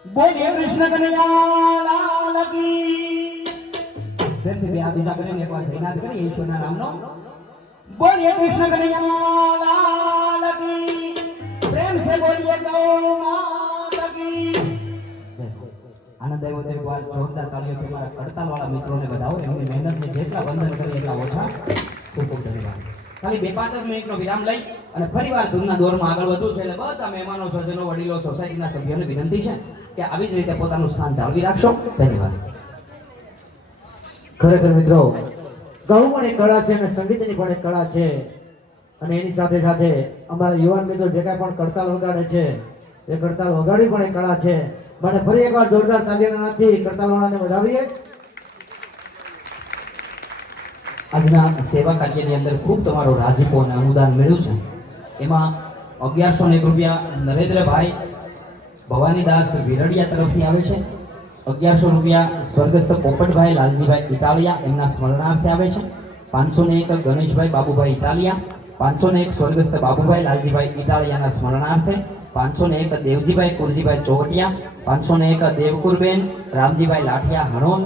બોલીએ કૃષ્ણ કનૈયા લાલ કી પ્રેમથી બે હાથ ઊંચા કરીને એકવાર જયનાથ કરીએ ઈશ્વરના નામનો બોલીએ કૃષ્ણ કનૈયા લાલ કી પ્રેમ સે બોલીએ ગૌ માતા કી આનંદ આવ્યો તો એકવાર જોરદાર તાળીઓથી મારા કડતાલ વાળા મિત્રોને બધાઓ એમની મહેનતને જેટલા વંદન કરીએ એટલા ઓછા ખૂબ ખૂબ ખાલી 2-5 મિનિટનો વિરામ લઈ અને ફરીવાર ધૂનના દોરમાં આગળ વધવું છે. એટલે બધા મહેમાનો, સજ્જનો, વડીલો, સોસાયટીના સભ્યોને વિનંતી છે કે આવી જ રીતે પોતાનું સ્થાન જાળવી રાખશો. ધન્યવાદ. ખરેખર મિત્રો, ગાવું પણ એક કળા છે અને સંગીતની પણ એક કળા છે. અને એની સાથે સાથે અમારા યુવાન મિત્રો જે કાંઈ પણ કડતાલ વગાડે છે એ કડતાલ વગાડી પણ એક કળા છે. મને ફરી એકવાર જોરદાર તાલીઓના નાદથી કડતાલવાળાને વધાવીએ. આજના સેવા કાર્યની અંદર ખૂબ તમારો રાજીપો અને અનુદાન મળ્યું છે. એમાં 1101 રૂપિયા નરેન્દ્રભાઈ ભવાનીદાસ વિરડિયા તરફથી આવે છે. 1100 રૂપિયા સ્વર્ગસ્થ પોપટભાઈ લાલજીભાઈ ઇટાલિયા એમના સ્મરણાર્થે આવે છે. 501 ગણેશભાઈ બાબુભાઈ ઇટાલિયા, 501 સ્વર્ગસ્થ બાબુભાઈ લાલજીભાઈ ઇટાલિયાના સ્મરણાર્થે, 501 દેવજીભાઈ કુરજીભાઈ ચોવટિયા, 501 દેવકુરબેન રામજીભાઈ લાઠિયા હણોલ,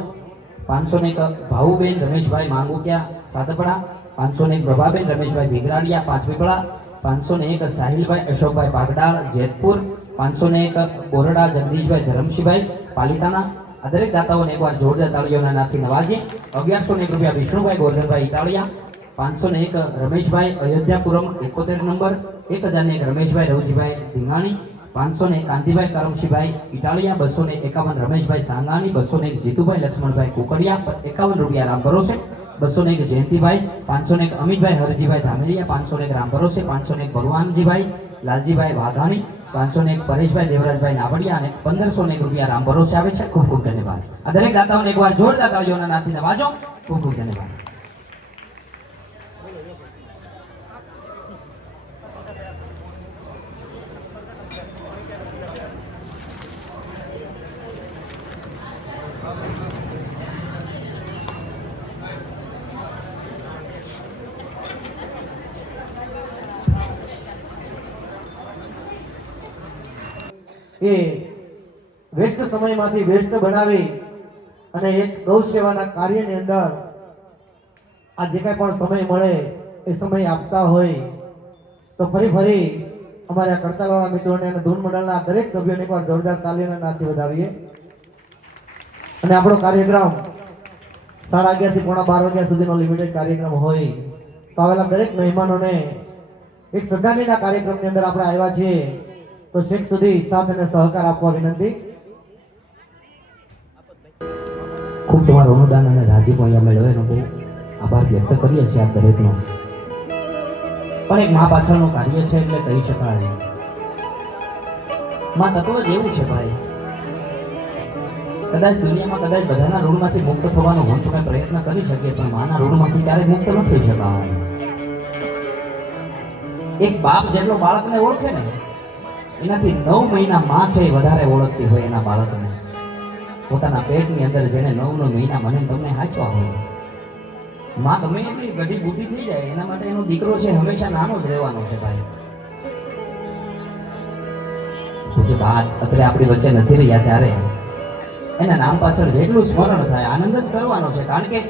501 ભાવુબેન રમેશભાઈ માંગુકિયા સાતપડા, 501 પ્રભાબેન રમેશભાઈ ભીગરાડિયા પાંચપીપળા, 501 સાહિલભાઈ અશોકભાઈ પાગડાળ જેતપુર, 501 બોરડા જગદીશભાઈ ધરમશીભાઈ પાલિતાના. આ દરેક દાતાઓને એકવાર જોરદાર તાળીઓના નાથથી નવાજીએ. 1101 રૂપિયા વિષ્ણુભાઈ ગોરધનભાઈ ઇટાલિયા, 501 રમેશભાઈ અયોધ્યાપુરમ 71 નંબર, 1001 રમેશભાઈ રવજીભાઈ ધીંગાણી, 501 કાંતિભાઈ કરમશીભાઈ ઇટાલિયા, 251 રમેશભાઈ સાંગાણી, 201 જીતુભાઈ લક્ષ્મણભાઈ કુકડિયા 51 રૂપિયા રામ ભરોસે, 201 જયંતિભાઈ, 501 અમિતભાઈ હરજીભાઈ ધામેલિયા, 501 રામ ભરોસે, 501 ભગવાનજીભાઈ લાલજીભાઈ વાઘાણી, 501 પરેશભાઈ દેવરાજભાઈ નાવડિયા અને 1501 રૂપિયા રામ ભરોસે આવે છે. ખૂબ ખૂબ ધન્યવાદ. આ દરેક દાતાઓને એકવાર જોરદાર તાળીઓના નાથથી નવાજો. ખૂબ ખૂબ ધન્યવાદ. એ વ્યસ્ત સમયમાંથી વ્યસ્ત બનાવી અને એક ગૌ સેવાના કાર્યની અંદર આ જે કાંઈ પણ સમય મળે એ સમય આપતા હોય તો ફરી અમારા કડતાલવાળા મિત્રોને અને ધૂન મંડળના દરેક સભ્યોને એકવાર જોરદાર તાલીઓના નાદથી વધાવીએ. અને આપણો કાર્યક્રમ 11:30 થી 12 વાગ્યા સુધીનો લિમિટેડ કાર્યક્રમ હોય તો આવેલા દરેક મહેમાનોને એક શ્રદ્ધાંજલિના કાર્યક્રમની અંદર આપણે આવ્યા છીએ તો છેક સુધી સાથ અને સહકાર આપવા વિનંતી. ખૂબ તમારું અનુદાન અને રાજીપો અહીંયા મેળવે એનો બહુ આભાર વ્યક્ત કરીએ છીએ આપ દરેકનો. પણ એક મા પાછળનું કાર્ય છે એટલે કહી શકાય. માં તત્વ જ એવું છે ભાઈ, કદાચ દુનિયામાં કદાચ બધાના ઋણમાંથી મુક્ત થવાનો હું તમે પ્રયત્ન કરી શકીએ પણ માના ઋણમાંથી ક્યારેય મુક્ત ન થઈ શકાય. એક બાપ જેટલો બાળકને ઓળખે ને એનાથી 9 મહિના માં છે એ વધારે ઓળખતી હોય એના બાળકને. પોતાના પેટની અંદર જેને 9 મહિના મને તમને હાચવા હોય, માં ગમે એટલી ગઢી બુદ્ધિ થઈ જાય એના માટે એનો દીકરો છે હંમેશા નાનો જ રહેવાનો છે ભાઈ. પૂજ્ય બાદ અત્યારે આપણી વચ્ચે નથી રહ્યા ત્યારે એના નામ પાછળ જેટલું સ્મરણ થાય આનંદ જ કરવાનો છે. કારણ કે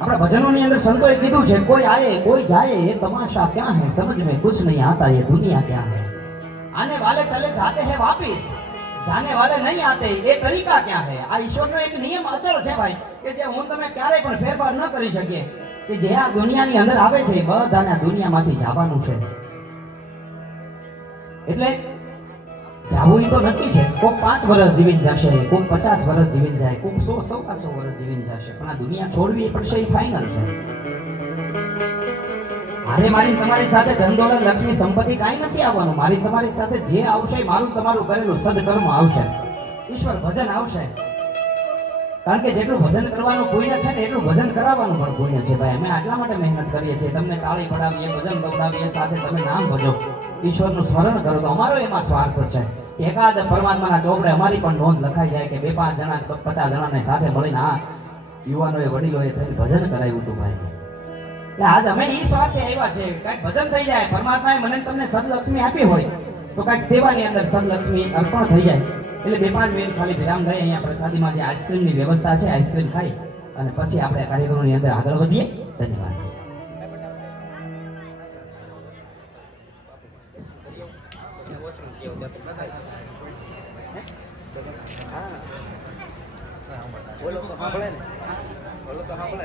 આપણા ભજનોની અંદર સંતોએ કીધું છે કોઈ આયે કોઈ જાયે ये तमाशा क्या है समझ में कुछ नहीं आता ये दुनिया क्या है आने वाले चले जाते हैं वापिस जाने वाले नहीं आते ये तरीका क्या है. આ ઈશ્વરનો એક નિયમ અચળ છે ભાઈ કે જે હું તમે ક્યારેય પણ ફેરફાર ન કરી શકીએ કે જે આ દુનિયાની અંદર આવે છે એ બધાને આ દુનિયામાંથી જવાનું છે. એટલે જાવું તો નક્કી છે. કોક 5 વર્ષ જીવીને જશે, કોક 50 વર્ષ જીવીને જાય, કોક 100 વર્ષ જીવીને જશે, પણ આ દુનિયા છોડવી પડશે એ ફાઇનલ છે. મારે મારી તમારી સાથે ધન દોલત લક્ષ્મી સંપત્તિ કાંઈ નથી આવવાનું. મારી તમારી સાથે જે આવશે મારું તમારું કરેલું સદકર્મ આવશે, ઈશ્વર ભજન આવશે. કારણ કે જેટલું ભજન કરવાનું પુણ્ય છે ને એટલું ભજન કરાવવાનું પણ પુણ્ય છે ભાઈ. અમે આટલા માટે મહેનત કરીએ છીએ, તમને તાળી પડાવીએ, ભજન ગવડાવીએ, સાથે તમે નામ ભજો, ઈશ્વરનું સ્મરણ કરો તો અમારો એમાં સ્વાર્થ છે. એકાદ પરમાત્માના ચોપડે અમારી પણ નોંધ લખાઈ જાય કે 2-5 જણા 50 જણાને સાથે મળીને આ યુવાનોએ વડીલોએ થઈને ભજન કરાવ્યું હતું ભાઈ. એટલે આજ અમે એ સ્વાર્થે આવ્યા છે કાંઈક ભજન થઈ જાય, પરમાત્માએ મને તમને સદલક્ષ્મી આપી હોય તો કાંઈક સેવાની અંદર સદલક્ષ્મી અર્પણ થઈ જાય. એટલે 2-5 મિનિટ ખાલી વિરામ લઈ અહીંયા પ્રસાદીમાં જે આઈસ્ક્રીમની વ્યવસ્થા છે આઈસ્ક્રીમ ખાઈ અને પછી આપણે કાર્યક્રમની અંદર આગળ વધીએ. ધન્યવાદ. બોલો તો સાંભળે ને, બોલો તો સાંભળે.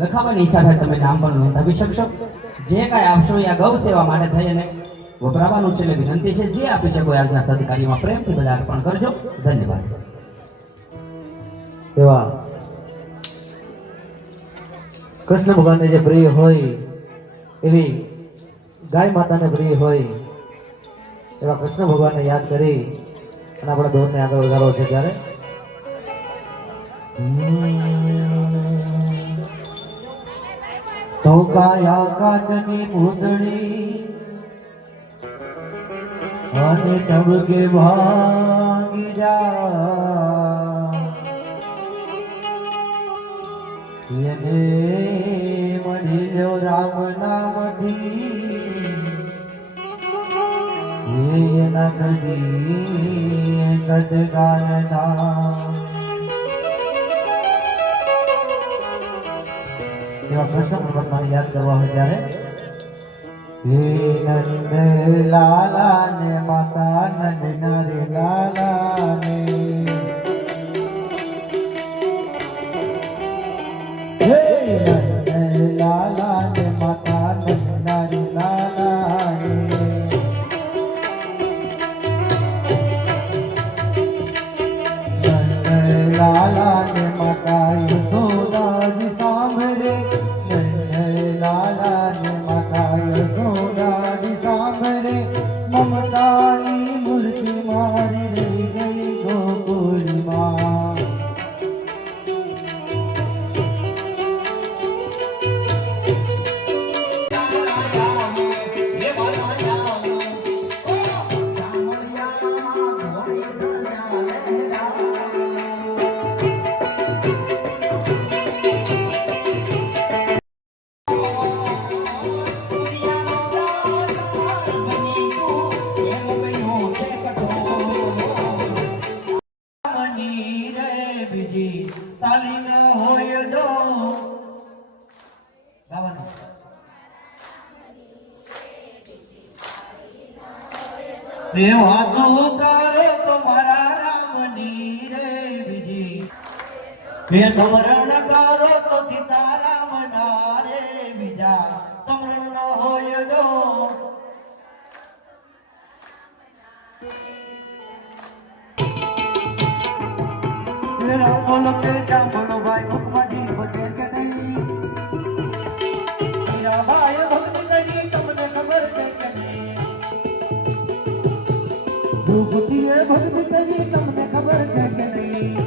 લખાવાની ઈચ્છા થાય તમે નામ પણ નોંધાવી શકશો. જે કાંઈ આપશો એ આ ગૌ સેવા માટે થઈ અને વપરાવાનું છે એટલે વિનંતી છે. જે આપી શકો આજના સદકાર્યમાં પ્રેમથી બધા અર્પણ કરજો. ધન્યવાદ. એવા કૃષ્ણ ભગવાનને જે પ્રિય હોય એવી ગાય માતાને પ્રિય હોય એવા કૃષ્ણ ભગવાનને યાદ કરી અને આપણા દોરને આગળ વધારવો છે. ત્યારે તો કાયા કાચની પૂતળી અને ટબકે ભાંગી જા એને મળ્યો રામ નામથી એના કદી કદગાનતા એવા કૃષ્ણ ભગવાનને યાદ કરવા હોય ત્યારે હે નંદ લાલા ને માતા નંદ નરે લાલા ને હે નંદ લાલા ને માતા નંદ નરે લાલા ને નંદ લાલા ને માતા યશોદાજી સાંભળે લાલા ને માતા યશોદાજી સાંભળે મમતાની મૂર્તિ મારી રહી ગઈ ગોકુળમાં વાતો કરો તો મારા રામની રે બીજી હે સમરણ કરો તો સીતારામ ના રે બીજા સમરણ ન હોય જો બોલો કે જાંબલો ભાઈ મુખમાંથી બચે કે નહીં મીરા ભાઈ ભક્તિ કરી તમને ખબર છે કે નહીં ભૂપતિએ ભક્તિ કરી તમને ખબર છે કે નહીં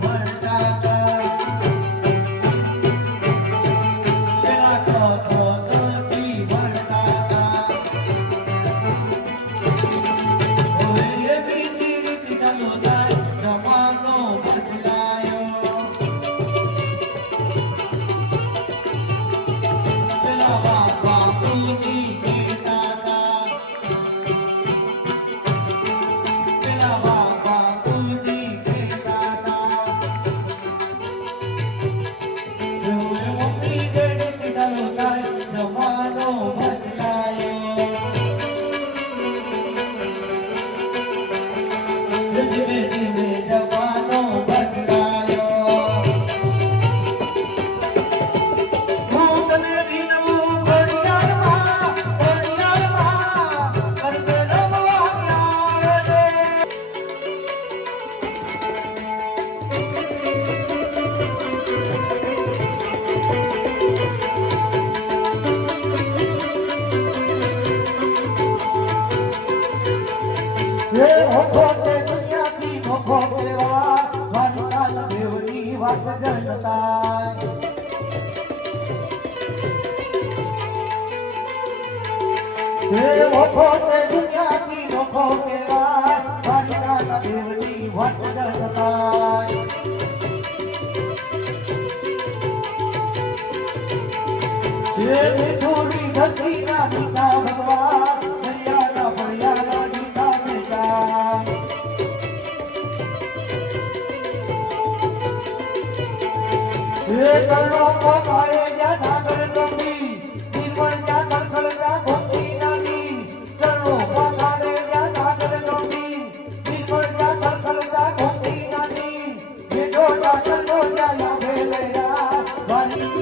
ભણતા એ ઓખો તે દુનિયાથી નોખો કેવા દ્વારિકા દેવની વાત જણતા એ ઓખો તે દુનિયાથી નોખો કેવા દ્વારિકા દેવની વાત જણતા એ મીઠુરી ધરતી ના દીતા ભગવાન દરિયાના ભળિયાના દીતા બેટા એ કરનો પોકારે જ્યાં ધાગર ગમી નિર્મળ જ્યાં તરકળ જ્યાં ગોમતી નાની કરનો પોકારે જ્યાં ધાગર ગમી નિર્મળ જ્યાં તરકળ જ્યાં ગોમતી નાની બેટો જ્યાં ચલો જ્યાં લાગે લેરા વાલી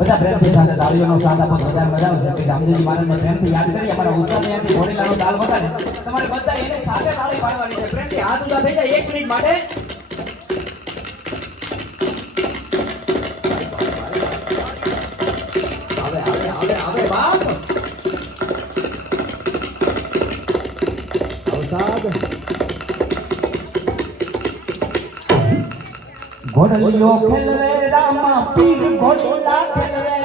બધા પ્રેમથી સાથે તાળીઓનો સાથ આપો બજાર બજાવો કે રામદેવજી મહારાજને પ્રેમથી યાદ કરી અમારા ઉત્સાહને એમથી ઘોડીલાનો તાલ બતાડે તમારે બધા એને સાથે તાળી પાડવાની છે પ્રેમથી હાથ ઊંચા થઈ જાય 1 મિનિટ માટે આવે બાપ અવસાદ ઘોડલીઓ ખેલવે રામા પીર ઘોડલા ખેલવે